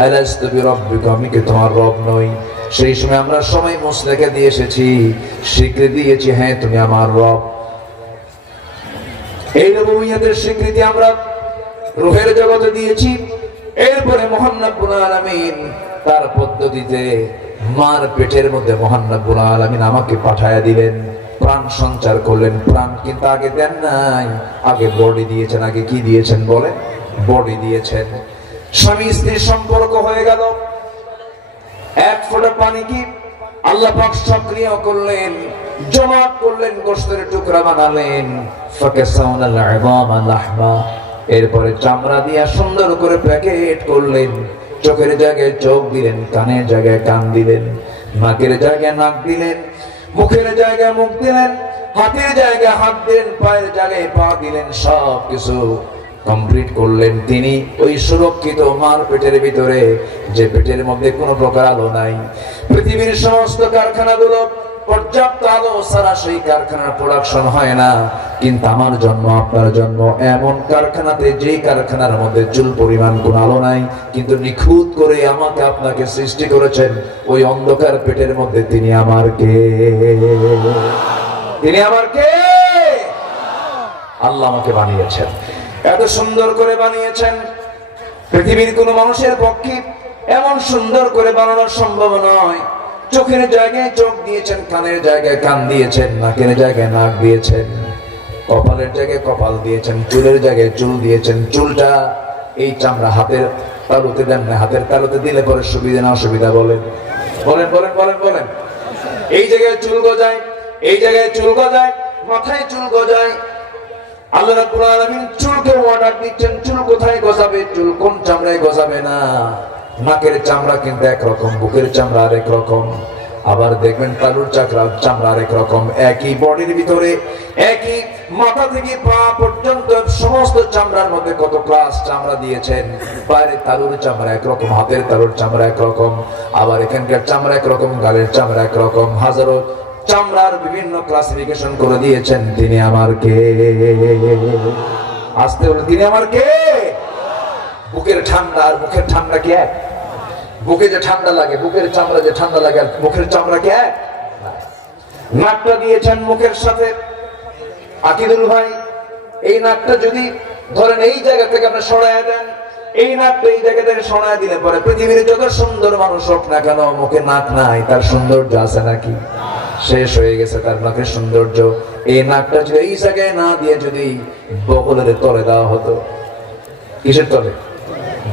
আলাস্তু বিরাব্বিকা, আমি কি তোমার রব নই? সেই সময় আমরা সবাই মুসলেকে দিয়ে এসেছি, স্বীকৃতি দিয়েছি, হ্যাঁ তুমি আমার রব। এই রুবুবিয়্যতের স্বীকৃতি আমরা রূহের জগতে দিয়েছি। এরপরে মহান রব্বুল আলামিন তার পদ্ধতিতে মার পেটের মধ্যে মহান রব্বুল আলামিন আমাকে পাঠায়া দিলেন, প্রাণ সঞ্চার করলেন। প্রাণ কিন্তু আগে দেন নাই, আগে বডি দিয়েছেন। আগে কি দিয়েছেন বলে? বডি দিয়েছেন। স্বামী স্ত্রীর সম্পর্ক হয়ে গেল। এক ফোঁটা পানি কি আল্লাহ পাক সক্রিয় করলেন। জমাট করলেন, গোশতের টুকরা বানালেন, ফাকাসাউনাল ইযামা লাহমা, এরপরে চামড়া দিয়া সুন্দর করে প্যাকেট করলেন। চোখের জায়গায় চোখ দিলেন, কানের জায়গায় কান দিলেন, নাকের জায়গায় নাক দিলেন, মুখের জায়গায় মুখ দিলেন, হাতের জায়গায় হাত দিলেন, পায়ের জায়গায় পা দিলেন, সব কিছু কমপ্লিট করলেন। তিনি ওই সুরক্ষিত মার পেটের ভিতরে, যে পেটের মধ্যে কোনো প্রকার আলো নাই। পৃথিবীর সমস্ত কারখানাগুলো পর্যাপ্ত আলো ছাড়া সেই কারখানার প্রোডাকশন হয় না, কিন্তু আমার জন্ম আপনার জন্ম এমন কারখানাতে, যেই কারখানার মধ্যে চুল পরিমাণ কোন আলো নাই, কিন্তু নিখুঁত করে আমাকে আপনাকে সৃষ্টি করেছেন। ওই অন্ধকার পেটের মধ্যে তিনি আমার কে? তিনি আমার কে? আল্লাহ আমাকে বানিয়েছেন, এত সুন্দর করে বানিয়েছেন। পৃথিবীর কোন মানুষের পক্ষে এমন সুন্দর করে বানানো সম্ভব নয়। চোখের জায়গায় চোখ দিয়েছেন, কানের জায়গায় কান দিয়েছেন, নাকের জায়গায় নাক দিয়েছেন, কপালের জায়গায় কপাল দিয়েছেন, চুলের জায়গায় চুল দিয়েছেন। চুলটা এই চামড়া হাতের তালুতে দেন না, হাতের তালুতে দিলে পরে সুবিধা না অসুবিধা? বলেন বলেন বলেন বলেন বলেন। এই জায়গায় চুল গজায়, এই জায়গায় চুল গজায়, মাথায় চুল গজায়। আল্লাহ রাব্বুল আলামিন চুলকে অর্ডার দিচ্ছেন, চুল কোথায় গজাবে, চুল কোন চামড়ায় গজাবে না। নাকের চামড়া কিন্তু একরকম, বুকের চামড়া আরেক রকম, আবার দেখবেন তালুর চামড়া আরেক রকম। একই বডির ভিতরে, একই মাথা থেকে পা পর্যন্ত সমস্ত চামড়ার মধ্যে কত ক্লাস চামড়া দিয়েছেন। পায়ের তালুর চামড়া একরকম, হাতের তালুর চামড়া একরকম, আবার এখানকার চামড়া একরকম, গালের চামড়া একরকম, হাজারো চামড়ার বিভিন্ন ক্লাসিফিকেশন করে দিয়েছেন। তিনি আমার কে? আসতে বলে, তিনি আমার কে? বুকের ঠান্ডা আর মুখের ঠান্ডা কি এক? বুকে যে ঠান্ডা লাগে, বুকের চামড়া যে ঠান্ডা লাগে, আর মুখের চামড়া কি এক? নাকটা দিয়েছেন মুখের সাথে। আকিদুল ভাই, এই নাকটা যদি ধরেন এই জায়গা থেকে আপনি সরায় দেন, এই নাকটা এই জায়গা থেকে সরায় দিলে পরে পৃথিবীর যত সুন্দর মানুষ হোক না কেন, মুখে নাক নাই, তার সৌন্দর্য আছে নাকি? শেষ হয়ে গেছে তার নাকের সৌন্দর্য। এই নাকটা যদি এই জায়গায় না দিয়ে যদি বগলের তলে দেওয়া হতো, কিসের তলে?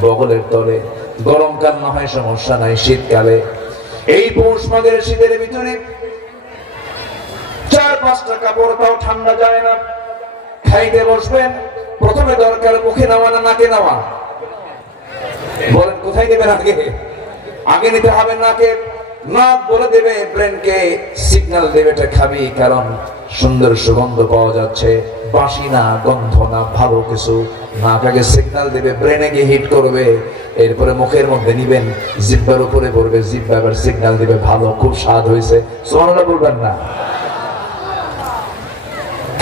বগলের তলে। গরমকাল না হয় সমস্যা নাই, শীতকালে এই পৌষ মাঘের শীতের ভিতরে 4-5টা কাপড় তাও ঠান্ডা যায় না। খাইতে বসবেন, প্রথমে দরকার মুখে নেওয়া না নাকে নেওয়া? বলেন কোথায় দেবেন আগে? আগে নিতে হবে নাকে। নাক বলে দেবে ব্রেনকে, সিগন্যাল দেবে এটা খাবি, কারণ সুন্দর সুগন্ধ পাওয়া যাচ্ছে, বাসি না, গন্ধ না, ভালো কিছু। নাক আগে সিগন্যাল দেবে, ব্রেনে গিয়ে হিট করবে, এরপরে মুখের মধ্যে নিবেন, জিহ্বার উপরে পড়বে, জিহ্বা আবার সিগন্যাল দিবে ভালো, খুব স্বাদ হয়েছে। সুবহানাল্লাহ বলবেন না?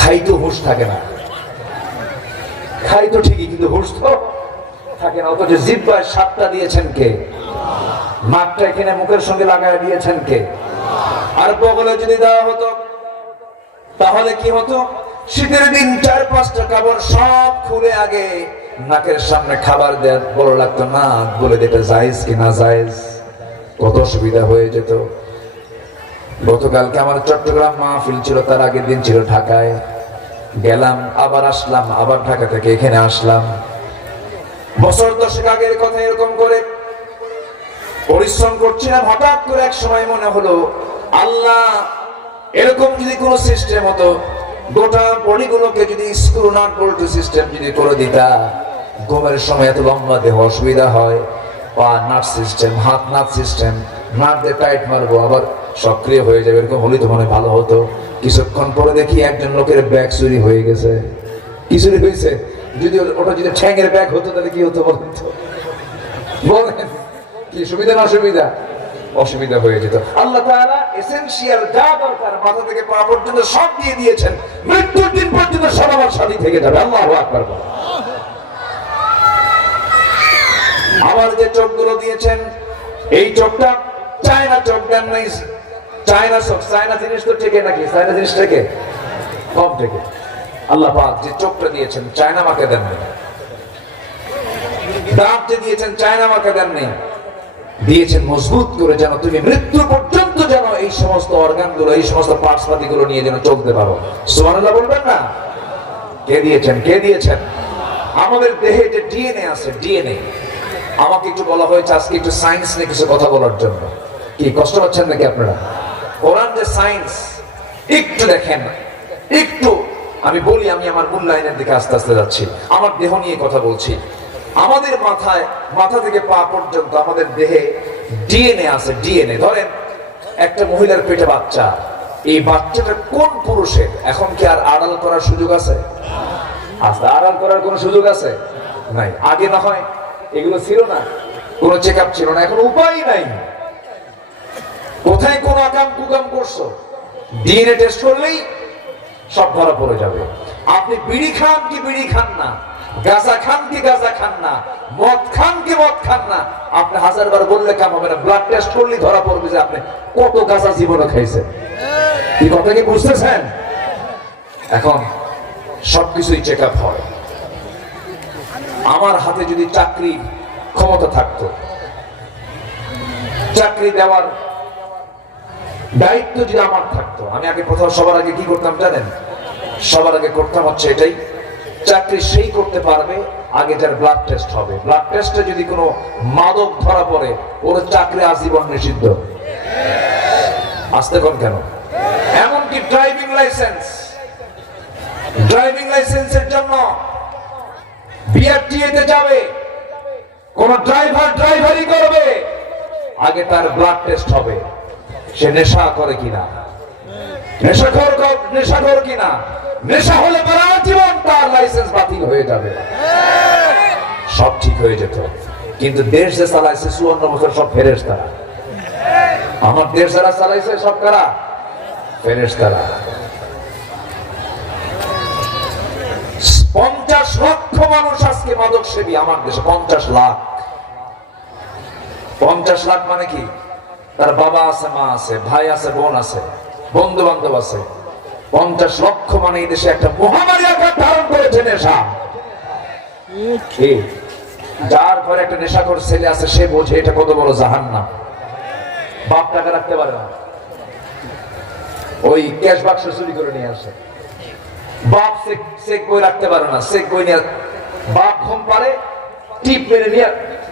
খাই তো হুঁশ থাকে না, খাই তো ঠিকই, কিন্তু হুঁশ তো থাকে না। অথচ জিহ্বার স্বাদটা দিয়েছেন কে? নাকটা এখানে মুখের সঙ্গে লাগায় দিয়েছেন কে? আর বগলে যদি দেওয়া হতো তাহলে কি হতো? শীতের দিন 4-5টা কাপড় সব খুলে আগে নাকের সামনে খাবার দেওয়ার বড় লাগতো, নাক বলে দিতে জায়েজ কি না জায়েজ, কত সুবিধা হয়ে যেত। গতকালকে আমার চট্টগ্রাম মাহফিল ছিল, তার আগের দিন ছিল ঢাকায়, গেলাম আবার আসলাম, আবার ঢাকা থেকে এখানে আসলাম। বছর 10 আগের কথা এরকম করে পরিশ্রম করছিলাম, হঠাৎ করে এক সময় মনে হলো, আল্লাহ এরকম যদি কোন সিস্টেম হতো, গোটা বডিগুলোকে যদি স্ক্রু নাট বল্টু সিস্টেম যদি করে দিতা, ঘুমের সময় এত লম্বা দেহ অসুবিধা হয়, পা নাট সিস্টেম, হাত নাট সিস্টেম, নাট দিয়ে টাইট মারবো আবার সক্রিয় হয়ে যাবে, এরকম হলে তো মনে ভালো হতো। কিছুক্ষণ পরে দেখি একজন লোকের ব্যাগ চুরি হয়ে গেছে। কি চুরি হয়েছে? যদি ওটা যদি ঠ্যাঙের ব্যাগ হতো তাহলে কি হতো বলেন তো? বলেন কি সুবিধা না অসুবিধা? অসুবিধা হয়ে যেত। আল্লাহ তাআলা এসেনশিয়াল যা দরকার মাথা থেকে পা পর্যন্ত সব দিয়ে দিয়েছেন, মৃত্যুর দিন পর্যন্ত সব আমার সাথে থেকে যাবে। আল্লাহু আকবার। আবার যে চোখগুলো দিয়েছেন, এই চোখটা চায়না চোখ দেন নাই। চায়না চোখ, চায়না জিনিস তো টেকে নাকি? চায়না জিনিস টেকে? কম টেকে। আল্লাহ পাক যে চোখটা দিয়েছেন চায়না মাকে দেন নাই। দাঁত যে দিয়েছেন চায়না মাকে দেন নাই, দিয়েছেন মজবুত করে, যেন তুমি মৃত্যু পর্যন্ত যেন এই সমস্ত অর্গানগুলো, এই সমস্ত পার্টস পাতিগুলো নিয়ে যেন চলতে পারো। সুবহানাল্লাহ বলবেন না? কে দিয়েছেন? কে দিয়েছেন? আমাদের দেহে যে ডিএনএ আছে, ডিএনএ, আমাকে একটু বলা হয়েছে আজকে একটু সায়েন্স নিয়ে কিছু কথা বলার জন্য। কি কষ্ট পাচ্ছেন নাকি আপনারা? কোরআন যে সায়েন্স, একটু দেখেন, একটু আমি বলি, আমি আমার মূল্যায়নের দিকে আস্তে আস্তে যাচ্ছি, আমার দেহ নিয়ে কথা বলছি। আমাদের মাথা থেকে পা পর্যন্ত আমাদের দেহে ডিএনএ আছে, ডিএনএ। ধরেন একটা মহিলার পেটে বাচ্চা, এই বাচ্চাটা কোন পুরুষের, এখন কি আর আড়াল করার সুযোগ আছে? আস্তে আড়াল করার কোন সুযোগ আছে? নাই। আগে না হয় এগুলো ছিল না, কোন চেক আপ ছিল না, এখন উপায় নাই। কোথায় কোন আকাম কুকাম করছো, ডিএনএ টেস্ট করলেই সব ধরা পড়ে যাবে। আপনি বিড়ি খান কি বিড়ি খান না, গাঁজা খান কি গাঁজা খান না, মদ খান কি মদ খান না, আপনি 1000 বার বললে কাম হবে না। ব্লাড টেস্ট করলেই ধরা পড়বে যে আপনি কত গাঁজা জীবনে খাইছেন। কি কথা কি বুঝতেছেন? এখন সবকিছুই চেক আপ হয়। আমার হাতে যদি চাকরি ক্ষমতা থাকতো, চাকরি দেওয়ার দায়িত্ব যদি আমার থাকতো, আমি আগে প্রথম সবার আগে কি করতাম জানেন? সবার আগে করতাম হচ্ছে এটাই, চাকরি সেই করতে পারবে আগে যার ব্লাড টেস্ট হবে। ব্লাড টেস্টে যদি কোনো মাদক ধরা পড়ে, ওর চাকরি আজীবন নিষিদ্ধ। আসতে কোন কেন? এমনকি ড্রাইভিং লাইসেন্সের জন্য বিআরটিএতে যাবে, কোন ড্রাইভারি করবে, আগে তার ব্লাড টেস্ট হবে, সে নেশা করে কিনা, নেশাখোর কিনা। নেশা হলে সারা জীবন তার লাইসেন্স বাতিল হয়ে যাবে, সব ঠিক হয়ে যেত। কিন্তু দেশ যে চালাইছে 54 বছর সব ফেরেশতারা। আমার দেশ যারা চালাইছে সব কারা? ফেরেশতারা। 50 লক্ষ মানুষ আজকে মাদক সেবী আমার দেশে। 50 লাখ। 50 লাখ মানে কি? তার বাবা আছে, মা আছে, ভাই আছে, বোন আছে, বন্ধু বান্ধব আছে। 50 লক্ষ মানে এই দেশে একটা মহামারী আকার ধারণ করেছে নেশা। যার ঘরে একটা নেশাখোর ছেলে আছে, সে বোঝে এটা কত বড় জাহান্নাম। বাপ টাকা রাখতে পারে না, ওই ক্যাশ বাক্স চুরি করে নিয়ে আসে। বাপ চেক বই রাখতে পারে না, চেক বই নিয়ে বাপ ঘুম পারে, টিপ মেরে নিয়ে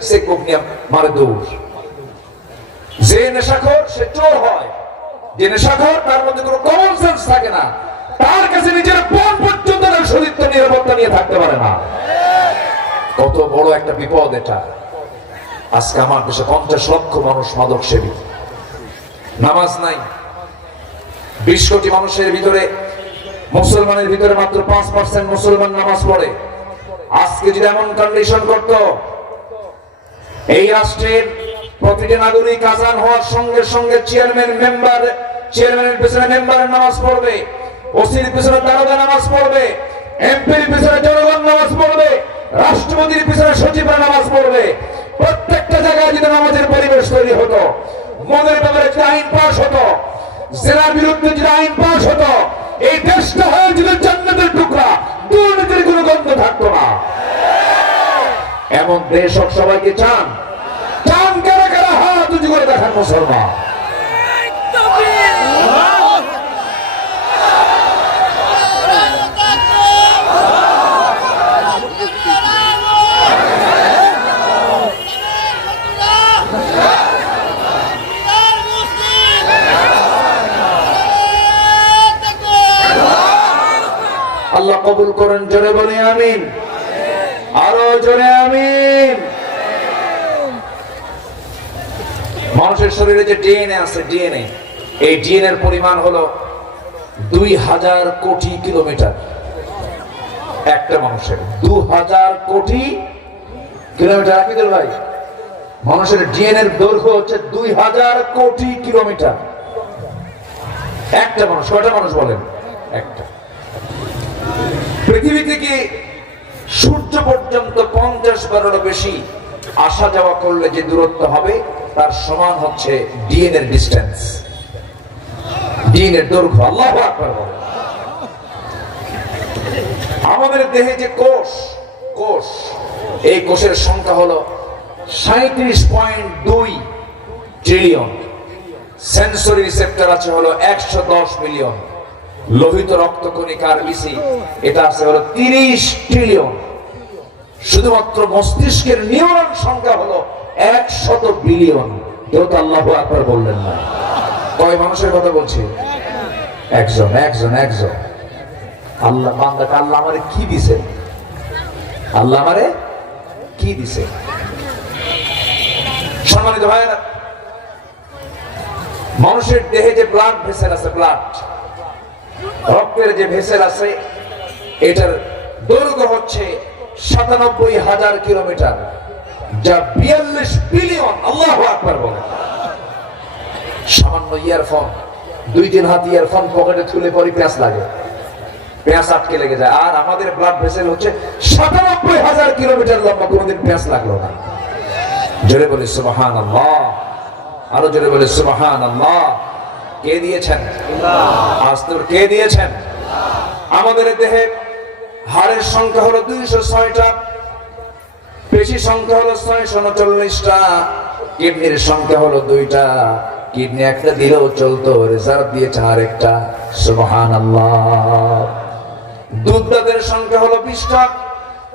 চেক বুক নিয়ে মারে দৌড়। যে নেশাখোর সে চোর হয়, যে নেশাখোর তার মধ্যে কোনো কমন সেন্স থাকে না, তার কাছে নিজের বোন পর্যন্ত তার সতীত্ব নিরাপত্তা নিয়ে থাকতে পারে না। কত বড় একটা বিপদ এটা। আজকে আমার দেশে 50 লক্ষ মানুষ মাদক সেবী। নামাজ নাই। 20 কোটি মানুষের ভিতরে, মুসলমানের ভিতরে মাত্র 5% মুসলমান নামাজ পড়ে। আজকে যদি এমন কন্ডিশন করত, এই রাষ্ট্রের প্রতিটি নাগরিক আজান হওয়ার সঙ্গে সঙ্গে চেয়ারম্যানের পেছনে মেম্বারের নামাজ পড়বে, ওসির পেছনে দারোগা নামাজ পড়বে, এমপির পেছনে জনগণ নামাজ পড়বে, রাষ্ট্রপতির পিছনে সচিবরা নামাজ পড়বে। প্রত্যেকটা জায়গায় যদি নামাজের পরিবেশ তৈরি হতো, মদের ব্যাপারে যদি আইন পাস হতো, জেনার বিরুদ্ধে যদি আইন পাস হতো, এই দেশটা হয়ে যদি জান্নাতের টুকরা, দুর্নীতির কোনো গন্ধ থাকতো না। এমন দেশ সবাইকে চান? চান কারা কারা? হাত উঁচু করে দেখান মুসলমান। আল্লাহ কবুল করেন। জোরে বলি আমিন, আরো জোরে আমিন। মানুষের শরীরে যে ডিএনএ আছে, ডিএনএ, এই ডিএনএ এর পরিমাণ হলো 2000 কোটি কিলোমিটার। একটা মানুষের 2000 কোটি কিলোমিটার। আকিদুল ভাই, মানুষের ডিএনএ এর দৈর্ঘ্য হচ্ছে 2000 কোটি কিলোমিটার। একটা মানুষ। কয়টা মানুষ বলেন? একটা। পৃথিবী থেকে সূর্য পর্যন্ত 50 বারেরও বেশি আসা যাওয়া করলে যে দূরত্ব হবে, তার সমান হচ্ছে ডিএনএ এর ডিসটেন্স, ডিএনএ এর দৈর্ঘ্য। আল্লাহু আকবার বলেন। আমাদের দেহে যে কোষ, এই কোষের সংখ্যা হলো 37.2 ট্রিলিয়ন। সেন্সরি রিসেপ্টর আছে হলো 110 মিলিয়ন। লোহিত রক্তকণিকার বিসি এটা আছে হলো 30 ট্রিলিয়ন। শুধুমাত্র মস্তিষ্কের নিউরন সংখ্যা হলো 100 বিলিয়ন। কেউ তো আল্লাহু আকবার বললেন না। কয় মানুষের কথা বলছি? একজন একজন একজন। আল্লাহ বান্দাকে আল্লাহ আমারে কি দিছে, আল্লাহ আমারে কি দিছে। সম্মানিত ভাইরা, মানুষের দেহে যে ব্লাড ভেসেল আছে, ব্লাড রক্তের যে ভেসেল আছে, এটার দৈর্ঘ্য হচ্ছে ৯৭,০০০ কিলোমিটার, যা ৪২ বিলিয়ন। আল্লাহু আকবার বলে। সামান্য ইয়ারফোন, ২-৩ হাত ইয়ারফোন পকেটে তুলে পরে প্যাঁচ লাগে, প্যাঁচ আটকে লেগে যায়। আর আমাদের ব্লাড ভেসেল হচ্ছে ৯৭,০০০ কিলোমিটার লম্বা, কোনোদিন প্যাঁচ লাগলো না। জোরে বলে সুবহানাল্লাহ, আরো জোরে বলে সুবহানাল্লাহ। কে দিয়েছেন? আজ তোর কে দিয়েছেন? আমাদের দেহে হাড়ের সংখ্যা হলো ২০৬টা, পেশি সংখ্যা হলো ৬৩৯টা, কিডনির সংখ্যা হলো ২টা। কিডনি একটা দিলেও চলতো, রিজার্ভ দিয়েছে আরেকটা। সুবহানাল্লাহ। দুধদাঁতের সংখ্যা হলো 20টা,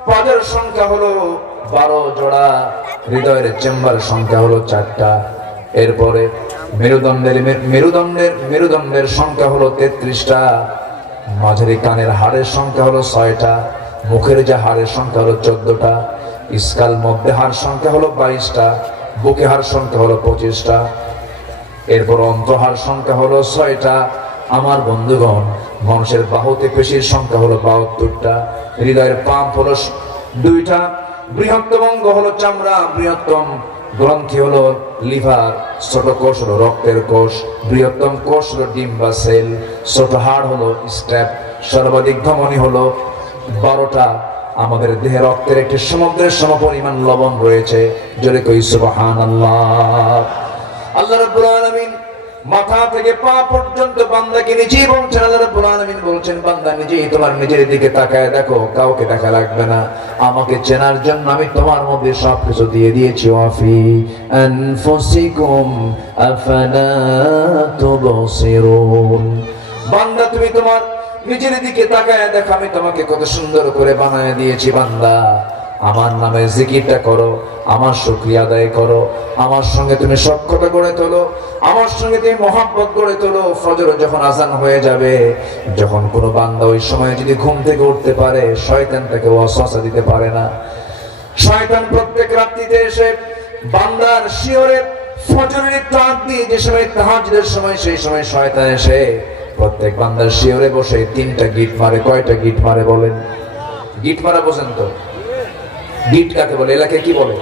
পাজের সংখ্যা হলো 12 জোড়া, হৃদয়ের চেম্বার সংখ্যা হলো 4টা। এরপরে মেরুদণ্ডের সংখ্যা হলো 33টা, মাঝারি কানের হাড়ের সংখ্যা হলো 6টা, মুখের যে হাড়ের সংখ্যা হলো 14টা, স্কাল মধ্যে হাড় সংখ্যা হলো 22টা, বুকে হাড় সংখ্যা হলো 25টা। এরপর অন্তঃহাড় সংখ্যা হলো 6টা। আমার বন্ধুগণ, মানুষের বাহুতে পেশির সংখ্যা হলো 72টা, হৃদয়ের পাম্প হলো 2টা, বৃহত্তম অঙ্গ হলো চামড়া, বৃহত্তম গ্রন্থি হলো লিভার, ছোট কোষ হলো রক্তের কোষ, বৃহত্তম কোষ হলো ডিম বা সেল, ছোট হাড় হলো স্ট্র্যাপ, সর্বাধিক ধমনী হলো 12টা। আমাদের দেহে রক্তের একটি সমুদ্রের সমপরিমাণ লবণ রয়েছে। জোরে কই সুবহানাল্লাহ। আল্লাহ রাব্বুল আলামিন মাথা থেকে পা পর্যন্ত বান্দাকে নিজেই বলছেন। আল্লাহ রাব্বুল আলামিন বলছেন, বান্দা নিজেই তোমার নিজের দিকে তাকায় দেখো, কাউকে দেখা লাগবে না। আমাকে চেনার জন্য আমি তোমার মধ্যে সবকিছু দিয়ে দিয়েছি। ওয়াফি আনফুসিকুম আফালা তুবসিরুন। বান্দা তুমি তোমার নিজের দিকে তাকায় দেখো, আমি তোমাকে কত সুন্দর করে বানায় দিয়েছি। বান্দা, আমার নামে জিকিরটা করো, আমার শুকরিয়া আদায় করো, আমার সঙ্গে তুমি সখ্যতা গড়ে তোলো, আমার সঙ্গে তুমি মহব্বত গড়ে তোলো। ফজর যখন আজান হয়ে যাবে, যখন কোনো বান্দা ওই সময় যদি ঘুম থেকে উঠতে পারে, শয়তান তাকে ওয়াসওয়াসা দিতে পারে না। শয়তান প্রত্যেক রাত্রিতে এসে বান্দার শিয়রে ফজরের একটু আগ দিয়ে, যে সময় তাহাজ্জুদের সময়, সেই সময় শয়তান এসে প্রত্যেক বান্দার শিয়রে বসে 3টা গিট মারে। কয়টা গিট মারে বলেন? গিট মারা বোঝেন তো? গিট কাকে বলে? এলাকায় কি বলে?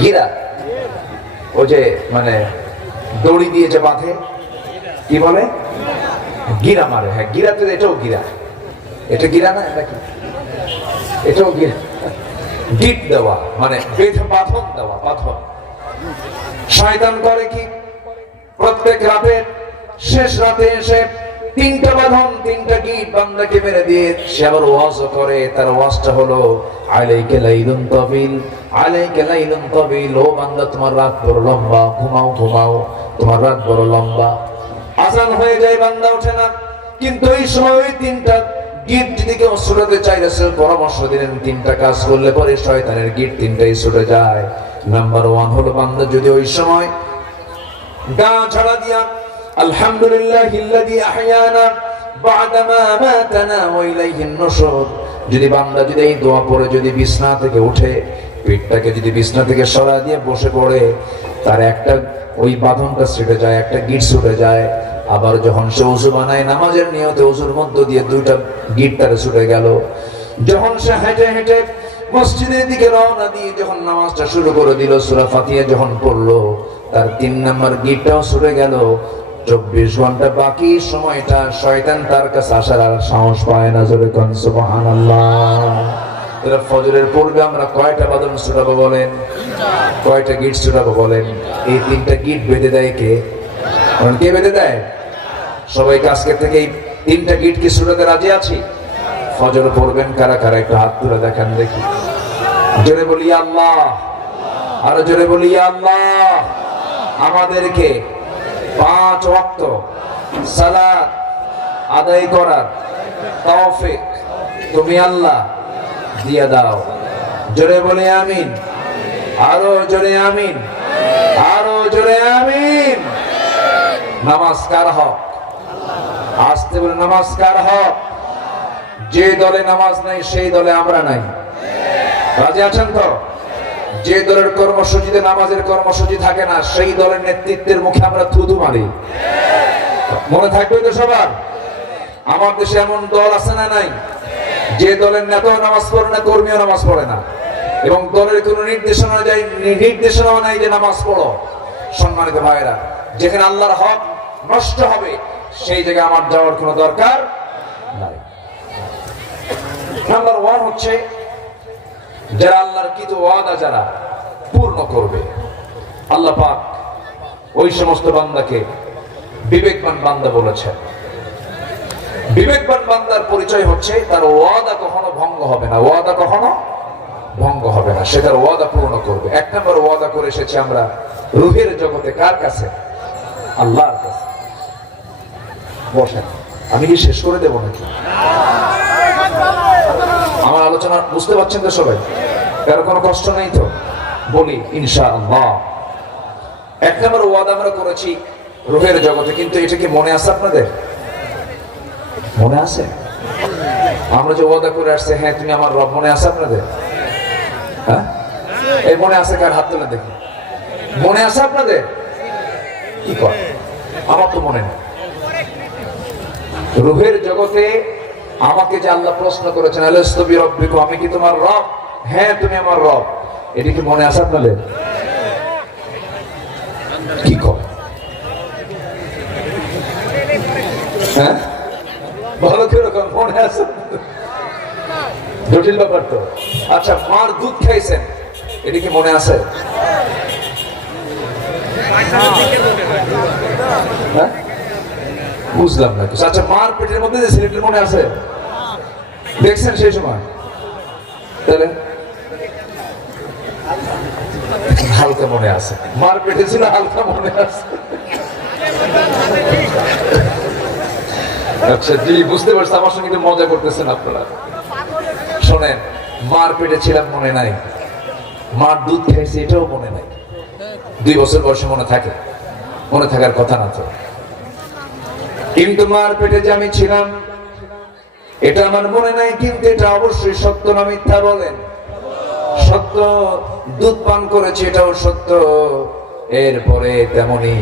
গিরা। ও যে মানে দড়ি দিয়ে যে বাঁধে, কি বলে? গিরা মারে। হ্যাঁ, গিরা তো, এটাও গিরা। এটা গিরা না, এটা কি? এটাও গিরা। গিট দেওয়া মানে বেঁধে বাঁধন দেওয়া, বাঁধন। শয়তান করে কি? প্রত্যেক রাতে শেষ রাতে এসে 3টা বাঁধন, 3টা গিট বান্দাকে মেরে দিয়ে সে আবার ওয়াজ করে। তার ওয়াজটা হলো আলাইকা লাইলুন তাবিল, আলাইকা লাইলুন তাবিল। ও বান্দা, তোমার রাত বড় লম্বা, ঘুমাও ঘুমাও, তোমার রাত বড় লম্বা। আজান হয়ে যায়, বান্দা ওঠে না। কিন্তু এই সময় ওই 3টা গিট যদি কেউ ছুটাতে চাই, রাসূল পরামর্শ দিলেন 3টা কাজ করলে পরে শয়তানের গিট 3টাই ছুটে যায়। নাম্বার 1 হলো, বান্দা যদি ওই সময় গা ঝাড়া দিয়া আলহামদুলিল্লাহিল্লাযী আহইয়ানা বা'দামা মাতানা ওয়া ইলাইহিন নুশুর, যদি বান্দা যদি এই দোয়া পড়ে যদি বিছনা থেকে উঠে, পিঠটাকে যদি বিছনা থেকে সরা দিয়ে বসে পড়ে, তার একটা ওই বাঁধনটা ছুটে যায়, একটা গিট ছুটে যায়। আবার যখন সে ওযু বানায় নামাজের নিয়তে, ওযুর মধ্য দিয়ে 2টা গিট তার ছুটে গেল। যখন সে হেঁটে হেঁটে মসজিদের দিকে রওনা দিয়ে যখন নামাজটা শুরু করে দিল, সূরা ফাতিহা যখন পড়লো, তার 3 নম্বর গিটটাও ছুটে গেল। 24 ঘন্টা বাকি সময়টা শয়তান তার কাছে আসার আর সাহস পায় না। জোরে কোন সুবহানাল্লাহ। এরা ফজরের পূর্বে আমরা কয়টা বাঁধন ছুটাবো বলেন? কয়টা গিট ছুটাবো বলেন? এই 3টা গিট বেঁধে দেয় কে? কে বেঁধে দেয়? সবাইকে আজকে থেকে এই 3টা গিট কি ছুটাতে রাজি আছি? ফজর পড়বেন কারা কারা? একটু হাত তুলে দেখান দেখি। জোরে বলি আল্লাহ, আরো জোরে বলি আল্লাহ। আমাদেরকে 5 ওয়াক্ত সালাত আদায় করার তৌফিক তুমি আল্লাহ দিয়ে দাও। জোরে বলি আমিন, আরো জোরে আমিন, আরো জোরে আমিন। নামাজ কার হক? আসতে বলে নামাজ কার হক? যে দলে নামাজ নাই সেই দলে আমরা নাই। রাজি আছেন তো? যে দলের কর্মসূচিতে নামাজের কর্মসূচি থাকে না সেই দলের নেতৃত্বের মুখে আমরা থুতু মারি। মনে থাকবে তো সবার? আমার দেশে এমন দল আছে না নাই যে দলের নেতাও নামাজ পড়ে না, কর্মীও নামাজ পড়ে না, এবং দলের কোনো নির্দেশনাও নাই যে নামাজ পড়ো। সম্মানিত ভাইরা, যেখানে আল্লাহর হক নষ্ট হবে সেই জায়গায় আমার যাওয়ার কোনো দরকার নাই। নাম্বার 1 হচ্ছে যারা আল্লাহর কৃত ওয়াদা যারা পূর্ণ করবে। আল্লাহ পাক ওই সমস্ত বান্দাকে বিবেকবান বান্দা বলেছেন। বিবেকবান বান্দার পরিচয় হচ্ছে তার ওয়াদা কখনো ভঙ্গ হবে না। ওয়াদা কখনো ভঙ্গ হবে না, সে তার ওয়াদা পূর্ণ করবে। 1 নম্বর ওয়াদা করে এসেছি আমরা রূহের জগতে। কার কাছে? আল্লাহর কাছে। বসেন, আমি কি শেষ করে দেব নাকি? আমার আলোচনা বুঝতে পারছেন তো সবাই? কারো কোনো কষ্ট নেই তো? বলি ইনশাআল্লাহ। 1 নম্বর ওয়াদা আমরা করেছি রূহের জগতে, কিন্তু এটা কি মনে আছে আপনাদের? মনে আছে? আমরা যে ওয়াদা করে আসছে, হ্যাঁ তুমি আমার রব, মনে আছে আপনাদের? হ্যাঁ, এই মনে আছে? কার হাত তুলে দেখি। মনে আছে আপনাদের? কি কর, আমার তো মনে নেই। রূহের জগতে আমাকে যে আল্লাহ প্রশ্ন করেছেন, আলাস্তু বিরাব্বিকুম, আমি কি তোমার রব? হ্যাঁ তুমি আমার রব। এটা কি মনে আছে আপনাদের? কি কর, হ্যাঁ ভালো করে মনে আছে? জটিল ব্যাপার তো। আচ্ছা, মার দুধ খাইছেন, এটা কি মনে আছে? হ্যাঁ, বুঝলাম না। আচ্ছা, মার পেটের মধ্যে যে ছেলেটির মনে আছে, দেখছেন সেই সময়? তাহলে হালকা মনে আছে। মার পেটে ছিল, হালকা মনে আছে। আচ্ছা জি, বুঝতে পারছি। আমার সঙ্গে মজা করতেছেন আপনারা। শোনেন, মার পেটে ছিলাম মনে নাই, মার দুধ খাইছি এটাও মনে নাই। 2 বছর বয়সে মনে থাকে? মনে থাকার কথা না তো। কিন্তু মার পেটে যে আমি ছিলাম এটা আমার মনে নাই, কিন্তু এটা অবশ্যই সত্য না মিথ্যা বলেন? সত্য। দুধ পান করেছি, এটাও সত্য। এরপরে তেমনি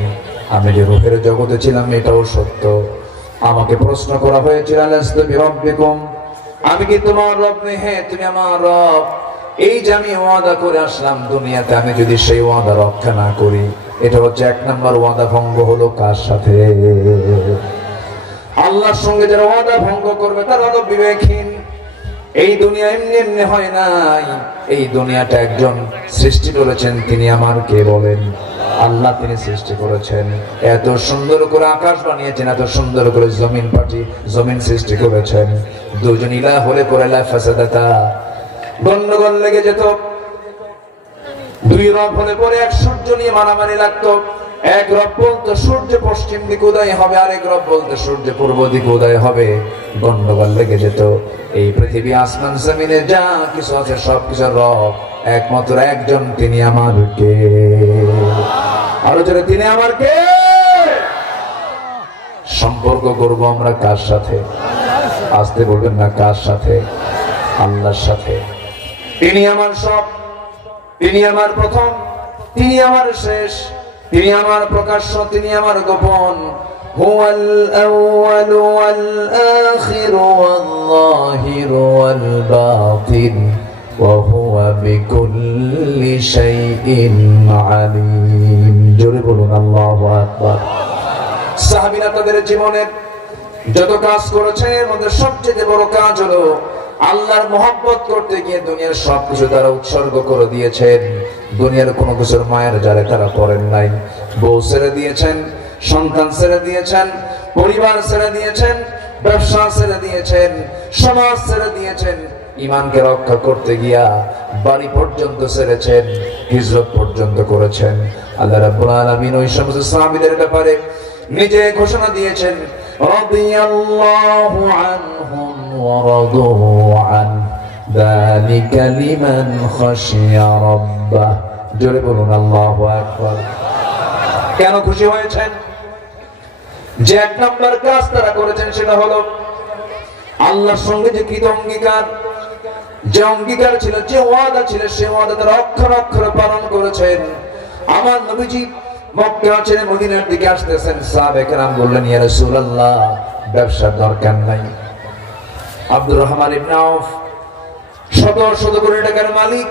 আমি যে রূহের জগতে ছিলাম এটাও সত্য। আমাকে প্রশ্ন করা হয়েছিল, আলাস্তু বিরাব্বিকুম, আমি কি তোমার রব? নেই, হ্যাঁ তুমি আমার রব। এই যে আমি ওয়াদা করে আসলাম দুনিয়াতে, আমি যদি সেই ওয়াদা রক্ষা না করি, এটা হচ্ছে 1 নম্বর ওয়াদা ভঙ্গ হলো। কার সাথে? আল্লাহর সঙ্গে যারা ওয়াদা ভঙ্গ করবে তারা হলো বিবেকহীন। এই দুনিয়া এমনি এমনি হয় নাই। এই দুনিয়াটা একজন সৃষ্টি করেছেন, তিনি আমার কে বলেন? আল্লাহ। তিনি সৃষ্টি করেছেন, এত সুন্দর করে আকাশ বানিয়েছেন, এত সুন্দর করে জমিন সৃষ্টি করেছেন। দুজন ইলাহ হলে পরে লা ফাসাদাতা, গন্ডগোল লেগে যেত। 2 রব হলে পরে এক সূর্য নিয়ে মারামারি লাগতো। এক রব বলতো সূর্য পশ্চিম দিকে উদয় হবে, আরেক রব বলতো সূর্য পূর্ব দিকে উদয় হবে। গন্ডগোল লেগে যেত। এই পৃথিবী, আসমান জমিনে যা কিছু আছে সবকিছুর রব একমাত্র একজন, তিনি আমার কে? আরো জোরে, তিনি আমার কে? সম্পর্ক করব আমরা কার সাথে? আসতে বলবেন না, কার সাথে? আল্লাহর সাথে। তিনি আমার সব, তিনি আমার প্রথম, তিনি আমার শেষ, তিনি আমার প্রকাশ্য, তিনি আমার গোপন। হুয়াল আউয়ালু ওয়াল আখিরু ওয়াল যাহিরু ওয়াল বাতিন ওয়া হুয়া বিকুল্লি শাইইন আলীম। জোরে বলুন আল্লাহু আকবার। সাহাবীরা তাদের জীবনের যত কাজ করেছে এর মধ্যে সবচেয়ে বড় কাজ হলো আল্লাহর মহব্বত করতে গিয়ে দুনিয়ার সবকিছু তারা উৎসর্গ করে দিয়েছেন। দুনিয়ার কোনো কিছুর মায়ের জালে তারা পড়েন নাই। বউ ছেড়ে দিয়েছেন, সন্তান ছেড়ে দিয়েছেন, পরিবার ছেড়ে দিয়েছেন, ব্যবসা ছেড়ে দিয়েছেন, সমাজ ছেড়ে দিয়েছেন। ঈমানকে রক্ষা করতে গিয়া বাড়ি পর্যন্ত ছেড়েছেন, হিজরত পর্যন্ত করেছেন। আল্লাহ রাব্বুল আলামিন ওই সমস্ত সাহাবীদের ব্যাপারে নিজে ঘোষণা দিয়েছেন, রাদিয়াল্লাহু আনহুম ওয়া রাদু আন, যালিকা লিমান খাশিয়া রাব্বাহ। জোরে বলুন আল্লাহু আকবার। কেন খুশি হয়েছেন? যে এক নম্বর কাজ তারা করেছেন সেটা হলো আল্লাহর সঙ্গে যে কৃত অঙ্গীকার, যে অঙ্গীকার ছিল, যে ওয়াদা ছিল, সে ওয়াদা তারা অক্ষরে অক্ষরে পালন করেছেন। আমার নবীজি মক্কা ছেড়ে মদিনার দিকে আসতেছেন, সাহাবায়ে কেরাম বললেন, ইয়া রাসূলুল্লাহ, ব্যবসার দরকার নাই। আব্দুর রহমান ইবনে আউফ শত শত কোটি টাকার মালিক,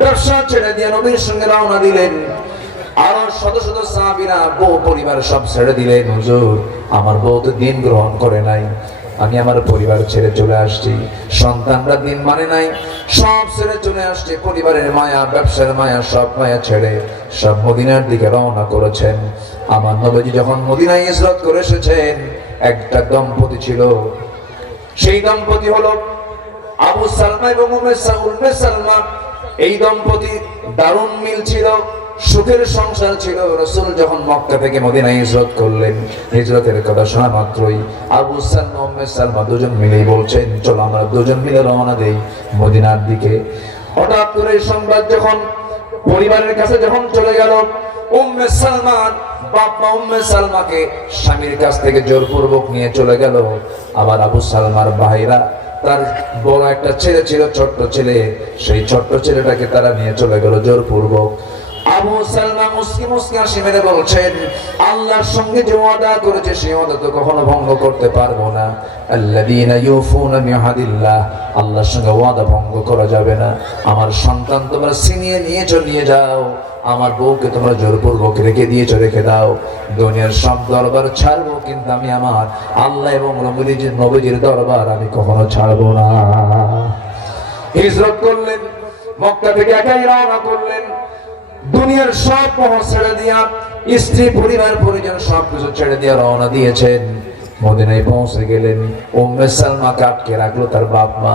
ব্যবসা ছেড়ে দিয়ে নবীর সঙ্গে রওনা দিলেন। আর শত শত সাহাবীরা বউ পরিবার সব ছেড়ে দিলেন। হুজুর, আমার বউ তো দিন গ্রহণ করে নাই, আমি আমার পরিবার ছেড়ে চলে আসছি, সন্তানরা দিন মানে নাই, সব ছেড়ে চলে আসছে, পরিবারের মায়া, ব্যবসার মায়া, সব মায়া ছেড়ে সব মদিনার দিকে রওনা করেছেন। আমার নবীজি যখন মদিনায় হিজরত করে এসেছেন, একটা দম্পতি ছিল, সেই দম্পতি হলো আবু সালমা এবং উম্মে সালমা। এই দম্পতি দারুণ মিল ছিল, সুখের সংসার ছিল। রাসূল যখন মক্কা থেকে মদিনায় হিজরত করলেন, হিজরতের কথা শোনা মাত্রই আবু সালমা উম্মে সালমা দুজন মিলেই বলছেন, চলো আমরা দুজন মিলে রওনা দেই মদিনার দিকে। হঠাৎ করে এই সংবাদ যখন পরিবারের কাছে যখন চলে গেল, উম্মে সালমার বাবা উম্মে সালমাকে স্বামীর কাছ থেকে জোরপূর্বক নিয়ে চলে গেল। আবার আবু সালমার ভাইরা, তার বড় একটা ছেলে ছিল, ছোট্ট ছেলে, সেই ছোট্ট ছেলেটাকে তারা নিয়ে চলে গেল জোরপূর্বক। আবু সালমা মুস্কি মুস্কি হাসি মেরে বলছেন, আল্লাহর সঙ্গে যে ওয়াদা করেছে সেই ওয়াদা তো কখনো ভঙ্গ করতে পারবো না। আল্লাযীনা ইউফুনা বিআহদিল্লাহ, আল্লাহর সঙ্গে ওয়াদা ভঙ্গ করা যাবে না। আমার সন্তান তোমরা ছিনিয়ে নিয়ে যাও, আমার বউকে তোমরা জোরপূর্বক রেখে দিয়েছো, রেখে দাও। দুনিয়ার সব দরবার ছাড়বো, কিন্তু আমি আমার আল্লাহ এবং নবীজির দরবার আমি কখনো ছাড়বো না। হিজরত করলেন, মক্কা থেকে একাই রওনা করলেন। দুনিয়ার সব মোহ ছেড়ে দিয়া, স্ত্রী পরিবার পরিজন সবকিছু ছেড়ে দিয়া রওনা দিয়েছেন। মদিনায় পৌঁছে গেলেন। উম্মে সালমাকে আটকে রাখলো তার বাপ মা।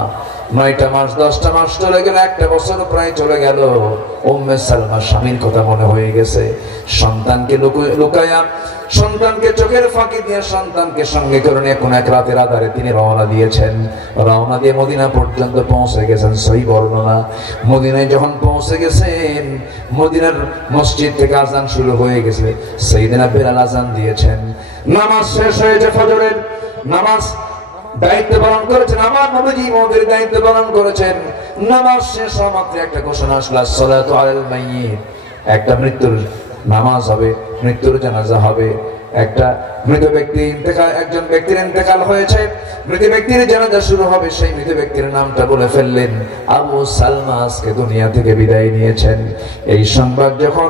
9টা মাস 10টা মাস চলে গেল, 1 বছর প্রায় চলে গেল। উম্মে সালমা স্বামীর কথা মনে হয়ে গেছে। সন্তানকে লুকায়া, সন্তানকে চোখের ফাঁকি দিয়ে সন্তানকে সঙ্গে করে নিয়ে কোন এক রাতের আধারে তিনি রওনা দিয়েছেন। রওনা দিয়ে মদিনা পর্যন্ত পৌঁছে গেছেন। সহিহ বর্ণনা। মদিনায় যখন পৌঁছে গেছেন, মদিনার মসজিদ থেকে আজান শুরু হয়ে গেছে। সাইয়েদনা বেলাল আজান দিয়েছেন। নামাজ শেষ হয়েছে, ফজরের নামাজ দায়িত্ব পালন করেছেন আমার নবীজি, ইমামতির দায়িত্ব পালন করেছেন। নামাজ শেষ হওয়া মাত্র একটা ঘোষণা আসলো, আসসালাতু আলাল মাইয়িত, একটা মৃত্যুর নামাজ হবে, মৃত্যুর জানাজা হবে। একটা মৃত ব্যক্তি ইন্তেকাল, একজন ব্যক্তির ইন্তেকাল হয়েছে, মৃত ব্যক্তির জানাজা শুরু হবে। সেই মৃত ব্যক্তির নামটা বলে ফেললেন, আবু সালমা আজকে দুনিয়া থেকে বিদায় নিয়েছেন। এই সংবাদ যখন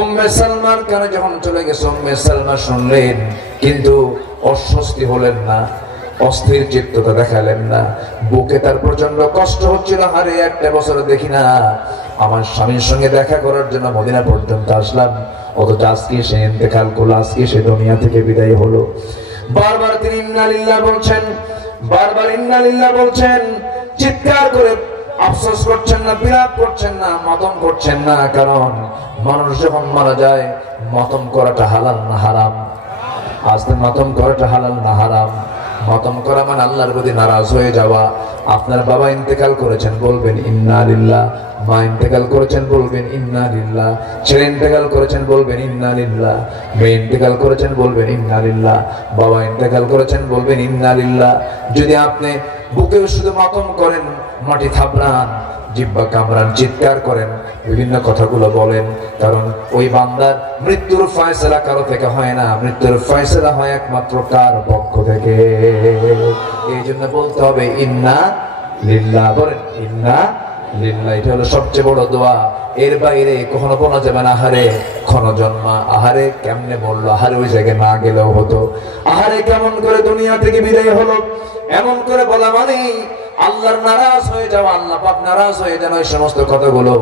উম্মে সালমার কানে যখন চলে গেছে, উম্মে সালমা শুনলেন, কিন্তু অস্বস্তি হলেন না, অস্থির চিত্ততা দেখালেন না। বুকে তার প্রচন্ড কষ্ট হচ্ছিল, হারে 1 বছর দেখি না আমার স্বামীর সঙ্গে দেখা করার জন্য মদিনা পর্যন্ত আসলাম, অথচ আজকে সে ইন্তেকাল করলো, আজকে সে দুনিয়া থেকে বিদায় হলো। বারবার তিনি ইন্না লিল্লাহ বলছেন, বারবার ইন্না লিল্লাহ বলছেন, চিৎকার করে আফসোস করছেন না, বিলাপ করছেন না, মাতম করছেন না। কারণ মানুষ যখন মারা যায়, মাতম করাটা হালাল না হারাম? আজ মাতম করাটা হালাল না হারাম? মাতম করা মানে আল্লাহর প্রতি নারাজ হয়ে যাওয়া। আপনার বাবা ইন্তেকাল করেছেন, বলবেন ইন্না লিল্লাহ। মা ইন্তেকাল করেছেন, বলবেন ইন্না লিল্লাহ। ছেলে ইন্তেকাল করেছেন, বলবেন ইন্না লিল্লাহ। মেয়ে ইন্তেকাল করেছেন, বলবেন ইন্না লিল্লাহ। বাবা ইন্তেকাল করেছেন, বলবেন ইন্না লিল্লাহ। যদি আপনি বুকেও শুধু মাতম করেন, মাটি থাপড়ান, জিহ্বা কামড়ান, চিৎকার করেন, বিভিন্ন কথাগুলো বলেন, কারণ ওই বান্দার মৃত্যুর ফয়সালা কারো থেকে হয় না, মৃত্যুর ফয়সালা হয় একমাত্র কার পক্ষ থেকে। এই জন্য বলতে হবে ইন্না লিল্লাহ, বলেন ইন্না লিল্লাহ। এটা হলো সবচেয়ে বড় দোয়া। এর বাইরে কখনো বলা যাবে না আহারে ক্ষণজন্মা, আহারে কেমনে বললো, আহারে ওই জায়গায় না গেলেও হতো, আহারে কেমন করে দুনিয়া থেকে বিদায় হলো, এমন করে বলা মানে আল্লাহর নারাজ হয়ে যাওয়া, আল্লাহ পাক নারাজ হয়ে যান। এই সমস্ত কথাগুলো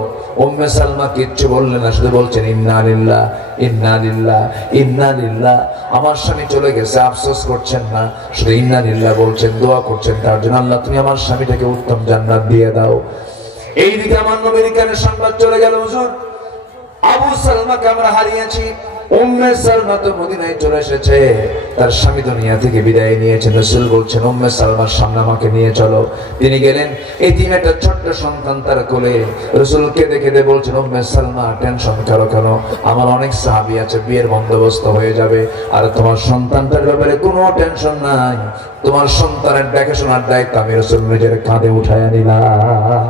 উম্মে সালমা কিচ্ছু বললেন না, শুধু বলছেন ইন্না লিল্লাহ, ইন্না লিল্লাহ, ইন্না লিল্লাহ। আমার স্বামী চলে গেছে, আফসোস করছেন না, শুধু ইন্না লিল্লাহ বলছেন, দোয়া করছেন তার জন্য, আল্লাহ তুমি আমার স্বামীটাকে উত্তম জান্নাত দিয়ে দাও। এইদিকে আমার নবীর কানে সংবাদ চলে গেল, হুজুর আবু সালমাকে আমরা হারিয়েছি। উম্মে সালমা তো মদিনায় চলে এসেছে। তার স্বামী দুনিয়া থেকে বিদায় নিয়েছেন। রাসূল বলছেন উম্মে সালমার সামনে আমাকে নিয়ে চলো। তিনি গেলেন, এতিম একটা ছোট্ট সন্তান তার কোলে। রাসূল কেঁদে কেঁদে বলছেন উম্মে সালমা টেনশন করো কেন, আমার অনেক সাহাবী আছে, বিয়ের বন্দোবস্ত হয়ে যাবে, আর তোমার সন্তানটার ব্যাপারে কোনো টেনশন নাই, তোমার সন্তানের দেখাশোনার দায়িত্ব আমি রাসূল নিজের কাঁধে উঠায় নিলাম।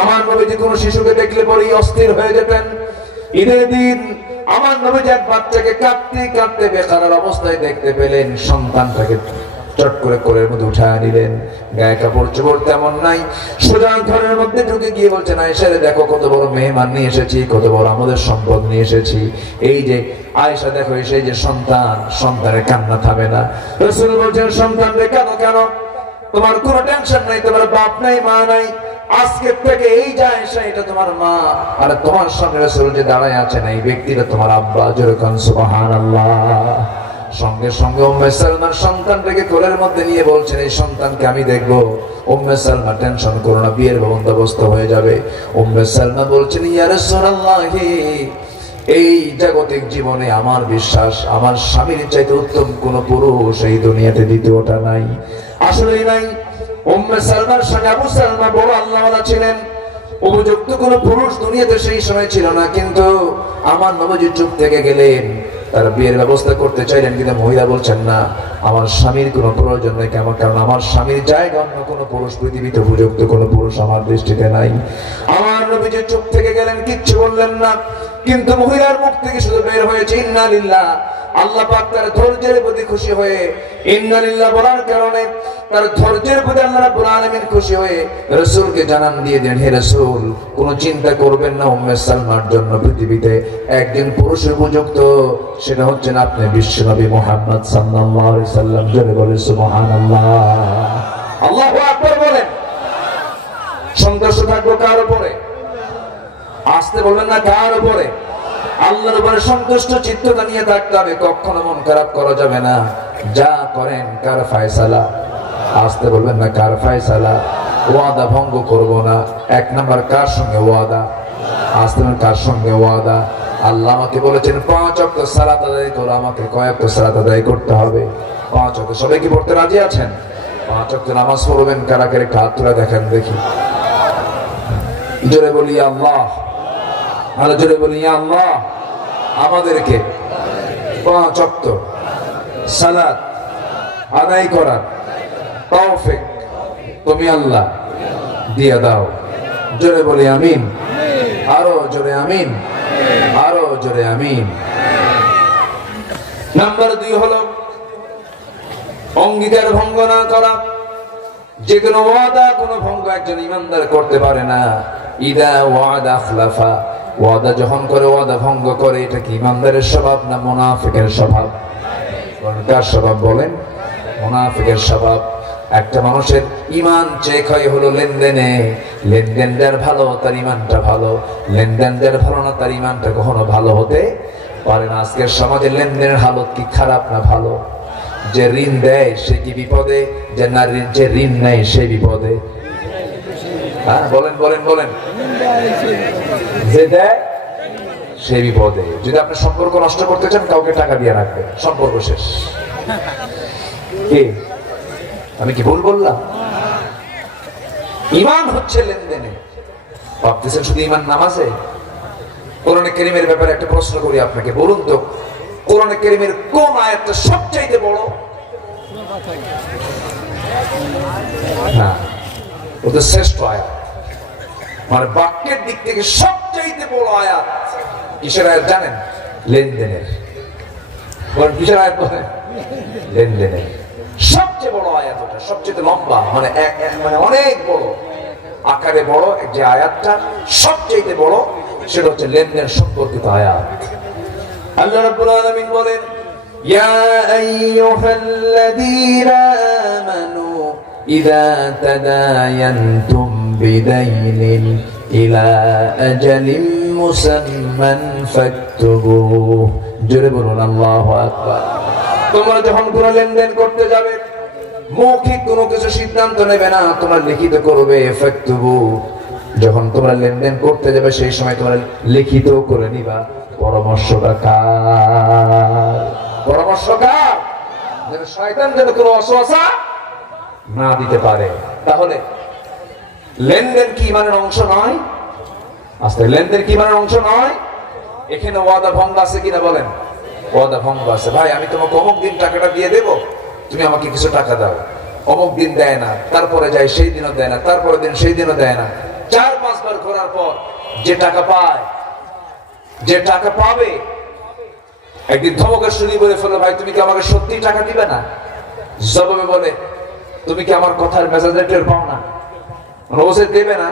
আমার নবীজি কোন শিশুকে দেখলে পরেই অস্থির হয়ে যেতেন। ঈদের দিন আমার নবীজি এক বাচ্চাকে কাঁদতে কাঁদতে বেকারার অবস্থায় দেখতে পেলেন, সন্তানটাকে চট করে কোলের মধ্যে উঠায় নিলেন। গায়ে কাপড় চোপড় তেমন নাই, সোজা ঘরের মধ্যে ঢুকে গিয়ে বলছেন আয়েশা রে দেখো কত বড় মেহমান নিয়ে এসেছি, কত বড় আমাদের সম্পদ নিয়ে এসেছি। এই যে আয়েশা দেখো সেই যে সন্তান, সন্তানের কান্না থামে না। রাসূল বলছেন সন্তান রে কেন কেন, তোমার কোনো টেনশন নাই, তোমার বাপ নাই মা নাই, আজকে থেকে এই যে আয়েশা এটা তোমার মা, আর তোমার সামনে রাসূল যে দাঁড়ায় আছেন এই ব্যক্তিটা তোমার আব্বা। জোরে কান সুবহানাল্লাহ। সঙ্গে সঙ্গে উম্মে সালমার সন্তানটাকে কোলের মধ্যে নিয়ে বলছেন এই সন্তানকে আমি দেখবো। উম্মে সালমা টেনশন করো না, বিয়ের বন্দোবস্ত হয়ে যাবে। উম্মে সালমা বলছেন ইয়া রাসূলুল্লাহ, এই জাগতিক জীবনে আমার বিশ্বাস আমার স্বামীর চাইতে উত্তম কোন পুরুষ এই দুনিয়াতে দ্বিতীয়টা নাই, আসলেই নাই। উম্মে সালমার সঙ্গে আবু সালমা বড় আল্লাহওয়ালা ছিলেন, উপযুক্ত কোন পুরুষ দুনিয়াতে সেই সময় ছিল না, কিন্তু আমার নবীজি চুপ থেকে গেলেন। তার বিয়ের ব্যবস্থা করতে চাইলেন, কিন্তু মহিলা বলছেন না আমার স্বামীর কোনো প্রয়োজন নেই, কারণ আমার স্বামীর জায়গা অন্য কোনো পুরুষ, পৃথিবীতে উপযুক্ত কোনো পুরুষ আমার দৃষ্টিতে নাই। আমার নবীজি চুপ থেকে গেলেন, কিচ্ছু বললেন না, কিন্তু মহিলার মুখ থেকে শুধু বের হয়েছে ইন্না লিল্লাহ। আল্লাহ পাক তার ধৈর্যের প্রতি খুশি হয়ে ইন্না লিল্লাহ বলার কারণে তার ধৈর্যের প্রতি আল্লাহ রাব্বুল আলামিন খুশি হয়ে রাসূলকে জানান দিয়ে দেন, হে রাসূল কোনো চিন্তা করবেন না, উম্মে সালমার জন্য পৃথিবীতে একজন পুরুষ উপযুক্ত, সেটা হচ্ছেন আপনি বিশ্বনবী মুহাম্মদ সাল্লাল্লাহু আলাইহি সাল্লাম। জোরে বলে সুবহানাল্লাহ। আল্লাহু আকবার বলেন। সন্তুষ্ট থাকবো কার উপরে? আসতে বলবেন না, কার উপরে? আল্লাহর উপরে সন্তুষ্ট চিত্ততা নিয়ে থাকতে হবে, কখনো মন খারাপ করা যাবে না। যা করেন কার ফয়সালা? আসতে বলবেন না, কার ফয়সালা? ওয়াদা ভঙ্গ করব না। এক নাম্বার কার সঙ্গে ওয়াদা? আসতে বলবেন কার সঙ্গে ওয়াদা? আল্লাহ আমাকে বলেছেন 5 ওয়াক্ত সালাত আদায় করো, আমাকে কয় ওয়াক্ত সালাত আদায় করতে হবে? 5 ওয়াক্ত। সবাই কি পড়তে রাজি আছেন? 5 ওয়াক্ত নামাজ পড়বেন কারা কারে? হাত তুলে দেখেন দেখি। জোরে বলি আল্লাহ, আলো জোরে বলি আল্লাহ। আমাদেরকে 5 ওয়াক্ত সালাত আদায় করার তৌফিক তুমি আল্লাহ দিয়ে দাও। জোরে বলি আমিন, আরো জোরে আমিন, আরো জোরে আমিন। নাম্বার 2 হলো অঙ্গীকার ভঙ্গ না করা। যে কোনো ওয়াদা কোনো ভঙ্গ একজন ইমানদার করতে পারে না। ইদা ওয়াদা আখলাফা, ওয়াদা যখন করে ওয়াদা ভঙ্গ করে, এটা কি ইমানদারের স্বভাব না মুনাফিকের স্বভাব? কার স্বভাব বলেন? মুনাফিকের স্বভাব। একটা মানুষের ইমান চেক হয় হলো লেনদেনে। লেনদেন যার ভালো তার ইমানটা ভালো, লেনদেন যার ভালো না তার ইমানটা কখনো ভালো হতে পারে না। আজকের সমাজে লেনদেনের হালত কি খারাপ না ভালো? যে ঋণ দেয় সে কি বিপদে? যে ঋণ নেয় সে বিপদে। হ্যাঁ বলেন বলেন বলেন। যে দেয় সে বিপদে। যদি আপনি সম্পর্ক নষ্ট করতে চান কাউকে টাকা দিয়ে রাখবেন, সম্পর্ক শেষ। আমি কি ভুল বললাম? ঈমান হচ্ছে লেনদেনে। ভাবতেছেন শুধু ঈমান নামাজে? কোরআনে কারীমের ব্যাপারে একটা প্রশ্ন করি আপনাকে, বলুন তো কোরআনে কারীমের কোন আয়াতটা সবচাইতে বড়? না, ওটা শ্রেষ্ঠ আয়াত, মানে বাক্যের দিক থেকে সবচাইতে বড় আয়াত। কিসের আয়াত জানেন? লেনদেনের। কোন কিসের আয়াত বলেন? লেনদেনের। সবচেয়ে বড় আয়াত ওটা, সবচেয়ে লম্বা, মানে মানে অনেক বড় আকারে বড় যে আয়াতটা সবচেয়ে বড়, সেটা হচ্ছে লেনদেন সম্পর্কিত আয়াত। আল্লাহ রাব্বুল আলামিন বলেন, ইয়া আইয়ুহাল্লাযীনা আমানু ইযা তাদায়ানতুম বিদাইনিন ইলা আজালিন মুসাম্মান ফাকতুবুহু। জোরে বলুন আল্লাহু আকবার। তোমরা যখন কোনো লেনদেন করতে যাবে, মৌখিক কোনো কিছু সিদ্ধান্ত নেবে না, তোমরা লিখিত করবে। ফাকতুবু, যখন তোমরা লেনদেন করতে যাবে সেই সময় তোমরা লিখিত করে নিবা। পরামর্শটা কার? পরামর্শ কার? যেন শয়তান যেন কোনো ওয়াসওয়াসা না দিতে পারে। তাহলে লেনদেন কি ইমানের অংশ নয়? আস্তে, লেনদেন কি ইমানের অংশ নয়? এখানে ওয়াদা ভঙ্গ আছে কিনা বলেন? ওয়াদা ভঙ্গ আছে। ভাই আমি তোমাকে অমুক দিন টাকাটা দিয়ে দেবো, তুমি আমাকে কিছু টাকা দাও। অমুক দিন দেয় না, তারপরে যায় সেই দিনও দেয় না, তারপরে দিন সেই দিনও দেয় না। 4-5 বার করার পর যে টাকা পায়, যে টাকা পাবে, একদিন ধমকের শুনি বলে ফেলো, ভাই তুমি কি আমাকে সত্যি টাকা দিবে না? জবাবে বলে, তুমি কি আমার কথার মেজাজে টের পাও না? রোজে দেবে না,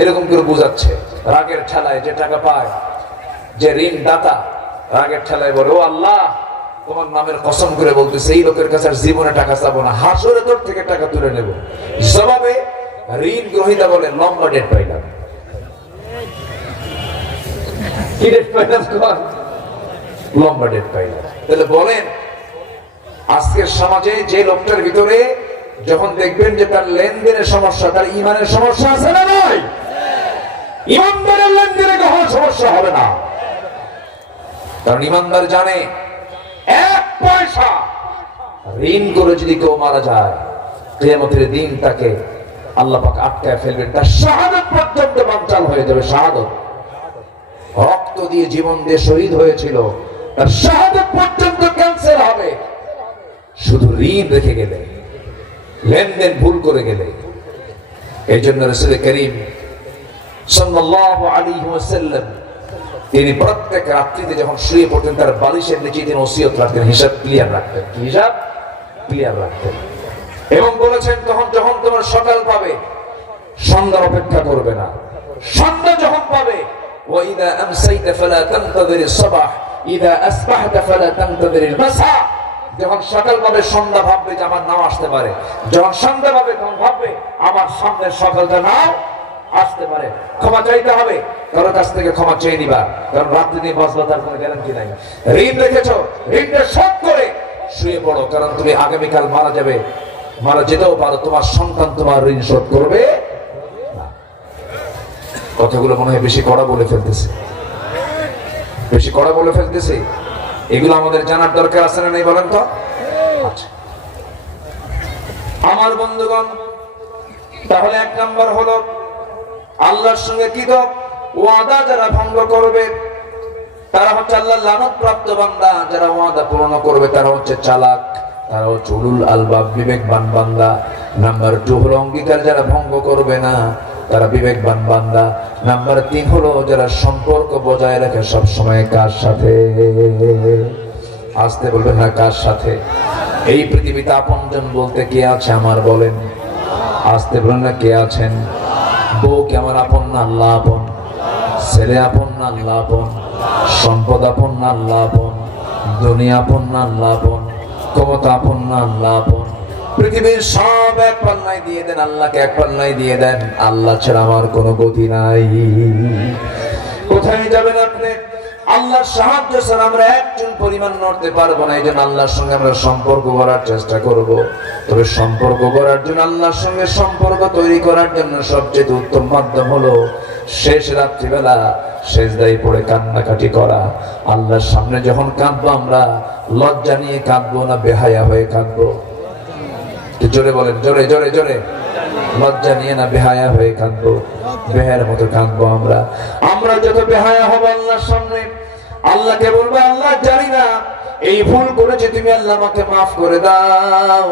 এরকম করে বুঝাচ্ছে। রাগের ঠেলায় যে টাকা পায়, যে ঋণ দাতা রাগের ঠেলায় বলে, ও আল্লাহ তোমার নামের কসম করে বলতেছে এই লোকের কাছে আর জীবনে টাকা চাবো না, হাসরে তোর থেকে টাকা তুলে নেব। জবাবে ঋণ গ্রহীতা বলে, লম্বা ডেট পাইলাম। কি ডেট পাইলাম? লম্বা ডেট পাইলাম। তাহলে বলেন, আজকের সমাজে যে লোকটার ভিতরে যখন দেখবেন যে তার লেনদেনের সমস্যা, তার ইমানের সমস্যা আছে না নয়? ইমানদারের লেনদেনে কখনো সমস্যা হবে না, কারণ ইমানদার জানে 1 পয়সা ঋণ করে যদি কেউ মারা যায়, কিয়ামতের দিন তাকে আল্লাহ পাক আটকায় ফেলবেন, তার শাহাদাত পর্যন্ত বানচাল হয়ে যাবে। শাহাদাত, রক্ত দিয়ে জীবন দিয়ে শহীদ হয়েছিল, তার শাহাদাত পর্যন্ত ক্যান্সেল হবে শুধু ঋণ রেখে গেলে, লেনদেন ভুল করে গেলে। এই জন্য রাসূল করিম সাল্লাল্লাহু আলাইহি ওয়াসাল্লাম তিনি প্রত্যেক রাত্রিতে যখন শুয়ে পড়তেন, তার বালিশের নিচে তিনি ওসিয়ত রাখতেন, হিসাব ক্লিয়ার রাখতেন, হিসাব ক্লিয়ার রাখতেন। এবং বলেছেন, তখন যখন তোমার সকাল পাবে, সন্ধ্যার অপেক্ষা করবে না। সন্ধ্যা যখন পাবে, ওয়াইদা আমসাইতা ফালা তানতাযিরিস সাবাহ ইদা আসবাহতা ফালা তানতাযিরিল মাসা। যখন সকাল পাবে, সন্ধ্যা ভাববে যে আমার নাও আসতে পারে। যখন সন্ধ্যা পাবে, তখন ভাববে আমার সামনের সকালটা নাও আসতে পারে। ক্ষমা চাইতে হবে, কারো কাছ থেকে ক্ষমা চেয়ে নিবা, কারণ রাত্রি নিয়ে বাঁচবা তার কোনো গ্যারান্টি নাই। ঋণ রেখেছো, ঋণটা শোধ করে শুয়ে পড়ো, কারণ তুমি আগামীকাল মারা যাবে, মারা যেতেও পারো, তোমার সন্তান তোমার ঋণ শোধ করবে না। কথাগুলো মনে হয় বেশি কড়া বলে ফেলতেছে, বেশি কড়া বলে ফেলতেছে। এগুলো আমাদের জানার দরকার আছে না নেই বলেন তো? আচ্ছা আমার বন্ধুগণ, তাহলে 1 নাম্বার হলো আল্লাহর সঙ্গে কৃত ওয়াদা যারা ভঙ্গ করবে তারা হচ্ছে আল্লাহর লানত প্রাপ্ত বান্দা। যারা ওয়াদা পূরণ করবে তারা হচ্ছে চালাক, তারা হচ্ছে উলুল আলবাব, বিবেকবান বান্দা। নাম্বার 2 হলো অঙ্গীকার যারা ভঙ্গ করবে না, তারা বিবেকবান বান্দা। নাম্বার 3 হলো যারা সম্পর্ক বজায় রাখে সব সময়। কার সাথে? আসতে বলবেন না, কার সাথে? এই পৃথিবীতে আপনজন বলতে কে আছে আমার বলেন? আসতে বলেন না, কে আছেন? বউ কি আমার আপন না আল্লাহ আপন? ছেলে আপন না আল্লাহ আপন? সম্পদ আপন না আল্লাহ আপন? দুনিয়া আপন না আল্লাহ আপন? ক্ষমতা আপন না আল্লাহ আপন? পৃথিবীর সব এক পাল্লায় দিয়ে দেন, আল্লাহকে এক পাল্লায় দিয়ে দেন। আল্লাহ ছাড়া আমার কোনো গতি নাই। কোথায় যাবেন আপনি? আল্লাহর সাহায্য ছাড়া আমরা একজন পরিমাণ নড়তে পারবো না। এই জন্য আল্লাহর সঙ্গে আমরা সম্পর্ক করার চেষ্টা করব। তবে সম্পর্ক করার জন্য, আল্লাহর সঙ্গে সম্পর্ক তৈরি করার জন্য সবচেয়ে উত্তম মাধ্যম হলো শেষ রাত্রিবেলা সেজদায় পড়ে কান্নাকাটি করা। আল্লাহর সামনে যখন কাঁদবো, আমরা লজ্জা নিয়ে কাঁদবো না বেহায়া হয়ে কাঁদবো? জোরে বলেন, জোরে জোরে জোরে। লজ্জা নিয়ে না বেহায়া হয়ে কাঁদবো, বেহায়ার মতো কাঁদবো। আমরা যত বেহায়া হবো আল্লাহর সামনে, আল্লাহকে বলবো, আল্লাহ জানি না এই ভুল করেছে, তুমি আল্লাহ আমাকে মাফ করে দাও।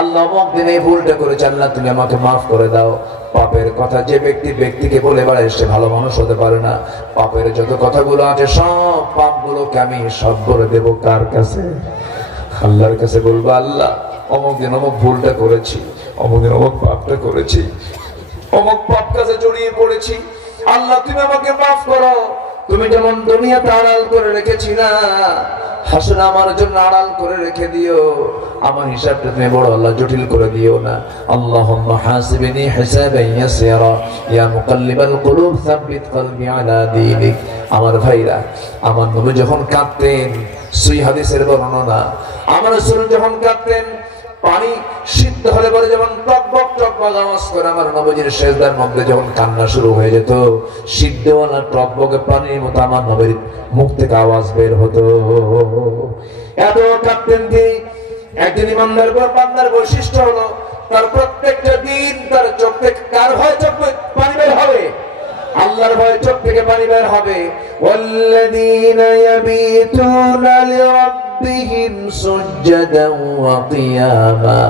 আল্লাহ দিন এই ভুলটা করেছে, আল্লাহ তুমি আমাকে মাফ করে দাও। পাপের কথা যে ব্যক্তিকে বলে বেড়ায়, সে ভালো মানুষ হতে পারে না। পাপের যত কথাগুলো আছে, সব পাপগুলোকে আমি সব বলে দেবো কার কাছে? আল্লাহর কাছে বলবো, আল্লাহ অমুক দিন অমুক ভুলটা করেছি, অমুক দিন অমুক পাপটা করেছি, অমুক পাপ কাজে জড়িয়ে পড়েছি, আল্লাহ তুমি আমাকে মাফ করো। তুমি যেমন দুনিয়াতে আড়াল করে রেখেছি না, হাসরে আমার জন্য আড়াল করে রেখে দিও। আমার হিসাবটা তুমি বড় আল্লাহ জটিল করে দিও না। আল্লাহুম্মা হাসিবনি হিসাবান ইয়াসিরা ইয়া মুকাল্লিবাল কুলুব সাব্বিত কলবি আলা দীনিক। আমার ভাইরা, আমার নবী যখন কাঁদতেন, সহিহ হাদিসের বর্ণনা, আমার রাসূল যখন কাঁদতেন, পানি সিদ্ধ হলে পরে যেমন টকবক টকবক আওয়াজ করে, আমার নবীর সেজদার মধ্যে যখন কান্না শুরু হয়ে যেত, সিদ্ধওয়ালা টকবকে পানির মতো আমার নবীর মুখ থেকে আওয়াজ বের হতো। এত কাঁদতেন তিনি। একজন ইমানদার বান্দার বৈশিষ্ট্য হলো তার প্রত্যেকটা দিন তার চোখ থেকে কার ভয় চোখ পানি বের হবে? আল্লাহর ভয়ে চোখ থেকে পানি বের হবে। ওয়াল্লাযীনা ইয়াবিতুনা লিরাব্বিহিম সুজদান ওয়া কিয়ামা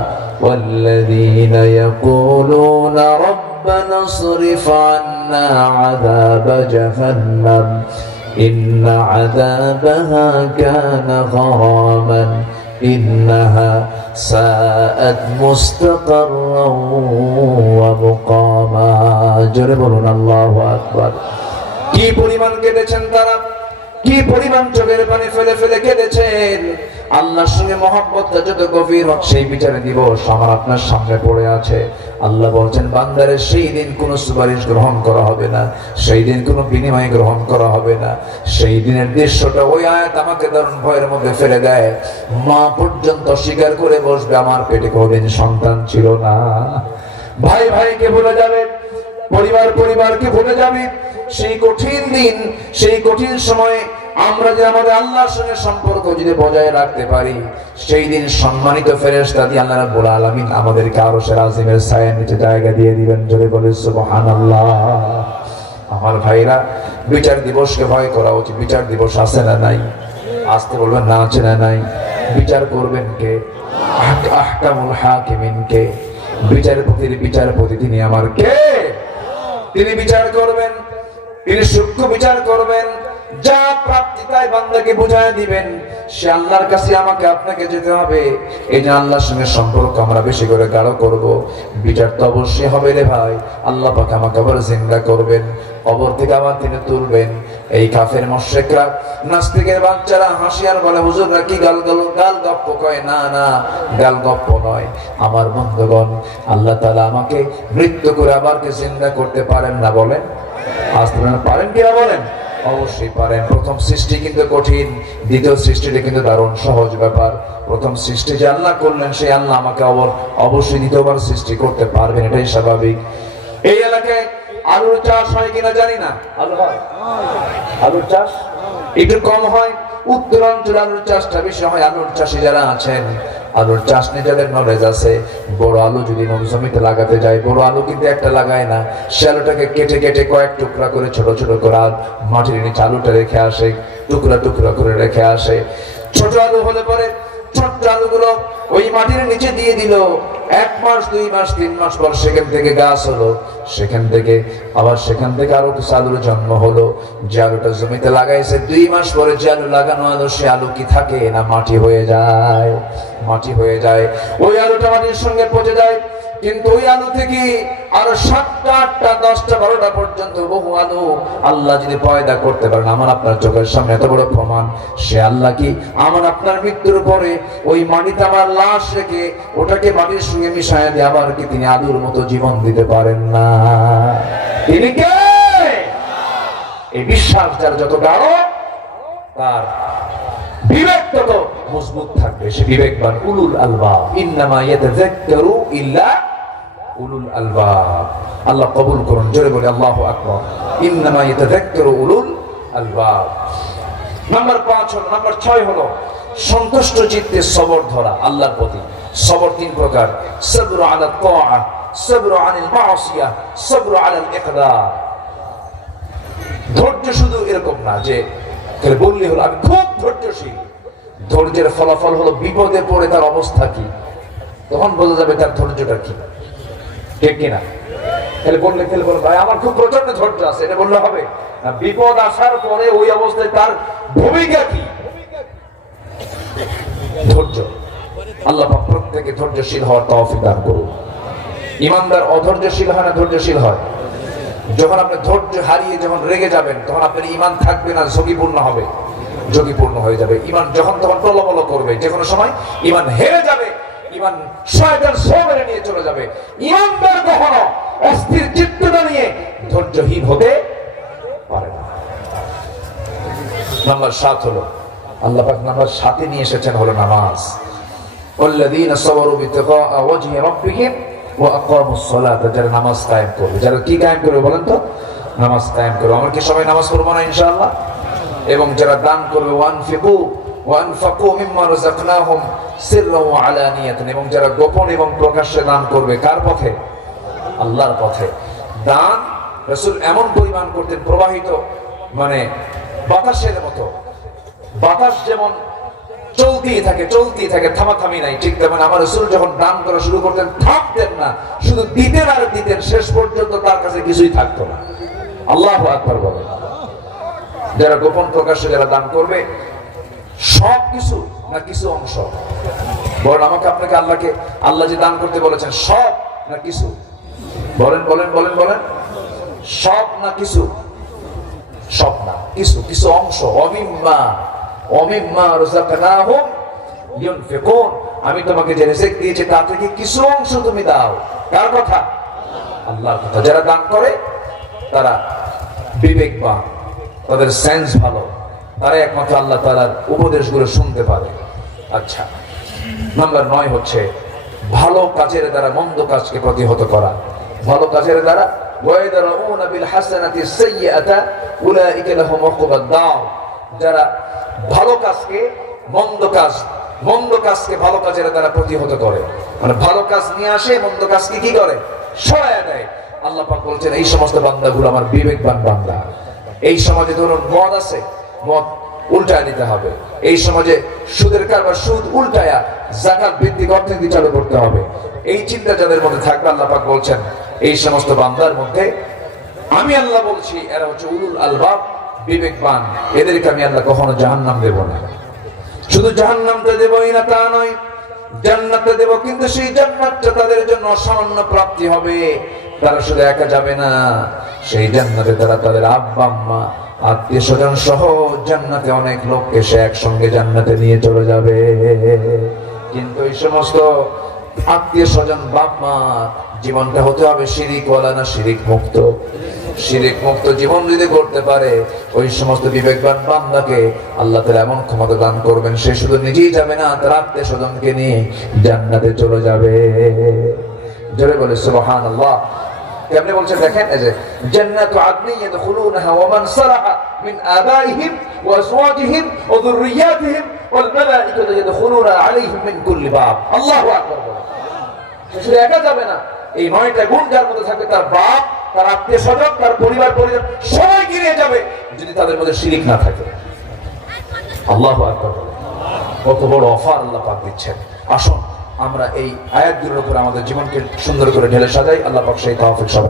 ওয়াল্লাযীনা ইয়াকুলুনা রাব্বানা ইসরিফ আন্না আযাবা জাহান্নাম ইন্না আযাবাহা কানা গরামান ইন্নাহা সাআত মুস্তাকাররান ওয়া মুকামা। জোরে বলুন আল্লাহু আকবার। কি পরিমাণ কেঁদেছেন তারা, কি পরিমাণ চোখের পানি ফেলে ফেলে কেঁদেছেন। আল্লাহর সঙ্গে মহব্বতটা যত গভীর হোক সেই বিচারে দিবস আমার আপনার সামনে পড়ে আছে। আল্লাহ বলছেন বান্দারে সেই দিন কোনো সুপারিশ গ্রহণ করা হবে না, সেই দিন কোনো বিনিময় গ্রহণ করা হবে না। সেই দিনের দৃশ্যটা ওই আয়াত আমাকে দারুণ ভয়ের মধ্যে ফেলে দেয়। মা পর্যন্ত স্বীকার করে বসবে আমার পেটে কোনদিন সন্তান ছিল না। ভাই ভাইকে ভুলে যাবে, পরিবার পরিবারকে ভুলে যাবে। সেই কঠিন দিন, সেই কঠিন সময়ে আমরা যে আমাদের আল্লাহর সঙ্গে সম্পর্ক যদি বজায় রাখতে পারি, সেই দিন সম্মানিত ফেরেশতা দিয়ে আল্লাহ রাব্বুল আলামিন আমাদেরকে আরশের আজিমের ছায়ার নিচে জায়গা দিয়ে দিবেন। জোরে বলে সুবহানাল্লাহ। আমার ভাইরা, বিচার দিবসকে ভয় করা উচিত। বিচার দিবস আছে না নাই? আসতে বলবেন না আছে না নাই? বিচার করবেন কে? আহকামুল হাকিমিন কে? বিচারপতি তিনি আমার কে? তিনি বিচার করবেন, তিনি সূক্ষ্ম বিচার করবেন। যা প্রাপ্তি তাই বান্দাকে বুঝায় দিবেন। সে আল্লাহর কাছে আমাকে আপনাকে যেতে হবে। এই যে আল্লাহর সঙ্গে সম্পর্ক আমরা বেশি করে গাঢ় করব। বিচার তো অবশ্যই হবে রে ভাই। আল্লাহ পাক আমাকে আবার জিন্দা করবেন, কবর থেকে আবার তিনি তুলবেন। এই কাফের মুশরিকরা, নাস্তিকের বাচ্চারা হাসি আর বলে হুজুররা কি গাল গপ্প কয়। না না, গাল গপ্প নয় আমার বন্ধুগণ। আল্লাহ তাআলা আমাকে মৃত্যু করে আবার কে জিন্দা করতে পারেন না বলেন? আসতে পারেন কিনা বলেন? অবশ্যই পারেন। প্রথম সৃষ্টি কিন্তু কঠিন, দ্বিতীয় সৃষ্টিটা কিন্তু দারুণ সহজ ব্যাপার। প্রথম সৃষ্টি যে আল্লাহ করলেন, সেই আল্লাহ আমাকে অবশ্যই দ্বিতীয়বার সৃষ্টি করতে পারবেন, এটাই স্বাভাবিক। এই এলাকায় আলুর চাষ হয় কিনা জানি না। আলু হয়? আলুর চাষ একটু কম হয়। উত্তরাঞ্চলে আলুর চাষটা বেশি হয়। আলুর চাষি যারা আছেন, আলুর চাষ নিয়ে যাদের নলেজ আছে, বড় আলু যদি জমিতে লাগাতে যায়, বড় আলু কিন্তু একটা লাগায় না, সে আলুটাকে কেটে কেটে কয়েক টুকরা করে ছোট ছোট করে মাটির নিচে আলুটা রেখে আসে, টুকরা টুকরা করে রেখে আসে। ছোট আলু হলে পরে ছোট্ট আলুগুলো ওই মাটির নিচে দিয়ে দিল। 1 মাস 2 মাস 3 মাস পর সেখান থেকে গাছ হলো, সেখান থেকে আরো কিছু আলুর জন্ম হলো। যে আলুটা জমিতে লাগাইছে 2 মাস পরে যে আলু লাগানো আলু, সে আলু কি থাকে না মাটি হয়ে যায়? মাটি হয়ে যায়। ওই আলুটা মাটির সঙ্গে পচে যায়। কিন্তু ওই আলু থেকে আরো 7টা 8টা 10টা 12টা পর্যন্ত বহু আলু আল্লাহ যদি পয়দা করতে পারেন, আমার আপনার চোখের সামনে এত বড় প্রমাণ, সে আল্লাহ কি আমার আপনার মৃত্যুর পরে ওই মাটিতে আমার লাশ রেখে ওটাকে মাটির সঙ্গে মিশায় দিয়ে আবার কি তিনি আলুর মতো জীবন দিতে পারেন না? তিনি কে? এই বিশ্বাস যার যত গাঢ়, তার বিবেক তত মজবুত থাকবে। সে বিবেকবান। উলুল আলবাব, ইন্নামা ইয়াতাযাক্কারু ইল্লা উলুল আলবাব। আল্লাহ কবুল করুন। জোরে বলে আল্লাহু আকবার। ইন্নামা ইয়াতাযাক্কারু উলুল আলবাব। নাম্বার 6 হলো সন্তুষ্ট চিত্তে সবর ধরা আল্লাহর প্রতি। সবর 3 প্রকার: সবরু আলা তাআ, সবরু আনিল মাসিয়া, সবরু আলাল ইকদার। ধৈর্য শুধু এরকম না যে বললে হলো আমি খুব ধৈর্যশীল। ধৈর্যের ফলাফল হলো বিপদে পড়ে তার অবস্থা কি, তখন বোঝা যাবে তার ধৈর্যটা কি। ঠিক কিনা? খেলে বললে ভাই আমার খুব প্রচন্ড ধৈর্য আছে, এটা বললে হবে না। বিপদ আসার পরে ওই অবস্থায় তার ভূমিকা কি? ধৈর্য। আল্লাহ পাক প্রত্যেককে ধৈর্যশীল হওয়ার তৌফিক দান করুন। ইমানদার অধৈর্যশীল হয় না ধৈর্যশীল হয়? যখন আপনি ধৈর্য হারিয়ে যখন রেগে যাবেন, তখন আপনার ঈমান থাকবে না, ঝুঁকিপূর্ণ হবে, ঝুঁকিপূর্ণ হয়ে যাবে। ঈমান যখন তখন প্রলোভন করবে, যে কোনো সময় ঈমান হেরে যাবে, ঈমান শয়তান মেরে নিয়ে চলে যাবে। ঈমানদার কখনো অস্থির চিত্ততা নিয়ে ধৈর্যহীন হতে পারে না। নাম্বার 7 হলো আল্লাহ পাক নাম্বার 7 নিয়ে এসেছেন হলো নামাজ। ওয়াল্লাযীনা সাবারু বিতিগাআ ওয়াজহি রাব্বিহিম ওয়া আকামুস সালাতা। যারা নামাজ কায়েম করবে, যারা কি কায়েম করবে বলেন তো? নামাজ কায়েম করবে। আমরা কি সবাই নামাজ পড়বো না ইনশাআল্লাহ? এবং যারা দান করবে, ওয়ানফিকু মিম্মা রাযাকনাহুম সিররাও ওয়া আলানিয়াতান, এবং যারা গোপন এবং প্রকাশ্যে দান করবে কার পথে? আল্লাহর পথে। দান রাসূল এমন পরিমাণ করতেন, প্রবাহিত মানে বাতাসের মতো। বাতাস যেমন চলতেই থাকে, থামাথামি নাই, ঠিক তেমন আমার রাসূল যখন দান করা শুরু করতেন থামতেন না, শুধু দিতেন আর দিতেন, শেষ পর্যন্ত তার কাছে কিছুই থাকতো না। আল্লাহু আকবার বলেন। যারা গোপন প্রকাশ্যে যারা দান করবে, সব কিছু না কিছু অংশ? বলেন আমাকে আপনাকে, আল্লাহ যে দান করতে বলেছেন সব না কিছু? বলেন বলেন বলেন বলেন, সব না কিছু? সব না, কিছু অংশ। অমিম্মা রাযাকনাহুম ইউনফিকুন, আমি তোমাকে যে রিজিক দিয়েছি তা থেকে কিছু অংশ তুমি দাও। কার কথা? আল্লাহর কথা। যারা দান করে তারা বিবেকবান, তাদের সেন্স ভালো, তারা একমাত্র আল্লাহ তাআলার উপদেশগুলো শুনতে পারে। আচ্ছা, নাম্বার 9 হচ্ছে ভালো কাজের দ্বারা মন্দ কাজকে প্রতিহত করা। ভালো কাজের দ্বারা ওয়াইদারাউনা বিল হাসানাতি সাইয়্যাতা উলাইকা লাহুম উকুবাদ দার, যারা ভালো কাজকে মন্দ কাজকে ভালো কাজের দ্বারা প্রতিহত করে, মানে ভালো কাজ নিয়ে আসে, মন্দ কাজকে কি করে? সরায় দেয়। আল্লাহ পাক বলছেন এই সমস্ত বান্দাগুলো আমার বিবেকবান বান্দা। এই সমাজে ধরুন মদ আছে, মদ উল্টায় দিতে হবে। এই সমাজে সুদের কারবার, সুদ উল্টায়া যাকাত ভিত্তিক অর্থনীতি চালু করতে হবে। এই চিন্তা যাদের মধ্যে থাকবে, আল্লাহ পাক বলছেন এই সমস্ত বান্দার মধ্যে আমি আল্লাহ বলছি এরা হচ্ছে উলুল আলবাব, বিবেকবান। এদেরকে আমি আল্লাহ কখনো জাহান্নাম দেব না। শুধু জাহান্নামটা দেবই না তা নয়, জান্নাতটা দেব, কিন্তু সেই জান্নাতটা তাদের জন্য সামান্য প্রাপ্তি হবে। তারা শুধু একা যাবে না, সেই জান্নাতে তারা তাদের আব্বা আম্মা আত্মীয় স্বজন সহ জান্নাতে অনেক লোককে সে একসঙ্গে জান্নাতে নিয়ে চলে যাবে। কিন্তু এই সমস্ত আত্মীয় স্বজন বাপ মা জীবনটা হতে হবে শিরিক ওয়ালা না শিরিক মুক্ত। শিরিক মুক্ত জীবন যদি করতে পারে, ওই সমস্ত বিবেকবান বান্দাকে আল্লাহ তাআলা এমন ক্ষমতা দান করবেন, সে শুধু নিজেই যাবে না, তার আত্মীয় স্বজনকে নিয়ে জান্নাতে চলে যাবে। জোরে বলে সুবহানাল্লাহ। কেমনে বলছে দেখেন, এই যে জান্নাতু আদনি ইয়াদখুলুনহা ওয়া মান সালাহা মিন আবাইহিম ওয়া আজওয়াজিহিম ওয়া যুররিয়াতিহিম ওয়াল মালাইকাতু ইয়াদখুলুনা আলাইহিম মিন কুল্লি বাব। আল্লাহু আকবার। শুধু একা যাবে না, এই 9টা গুণ যার মধ্যে থাকবে, তার বাপ, তার আত্মীয় স্বজন, তার পরিবার পরিজন সবাই গিয়ে যাবে, যদি তাদের মধ্যে শিরিক না থাকে। আল্লাহু আকবার। কত বড় অফার আল্লাহ পাক দিচ্ছেন। আসুন আমরা এই আয়াতগুলোর উপর আমাদের জীবনকে সুন্দর করে ঢেলে সাজাই। আল্লাহ পাক সেই তৌফিক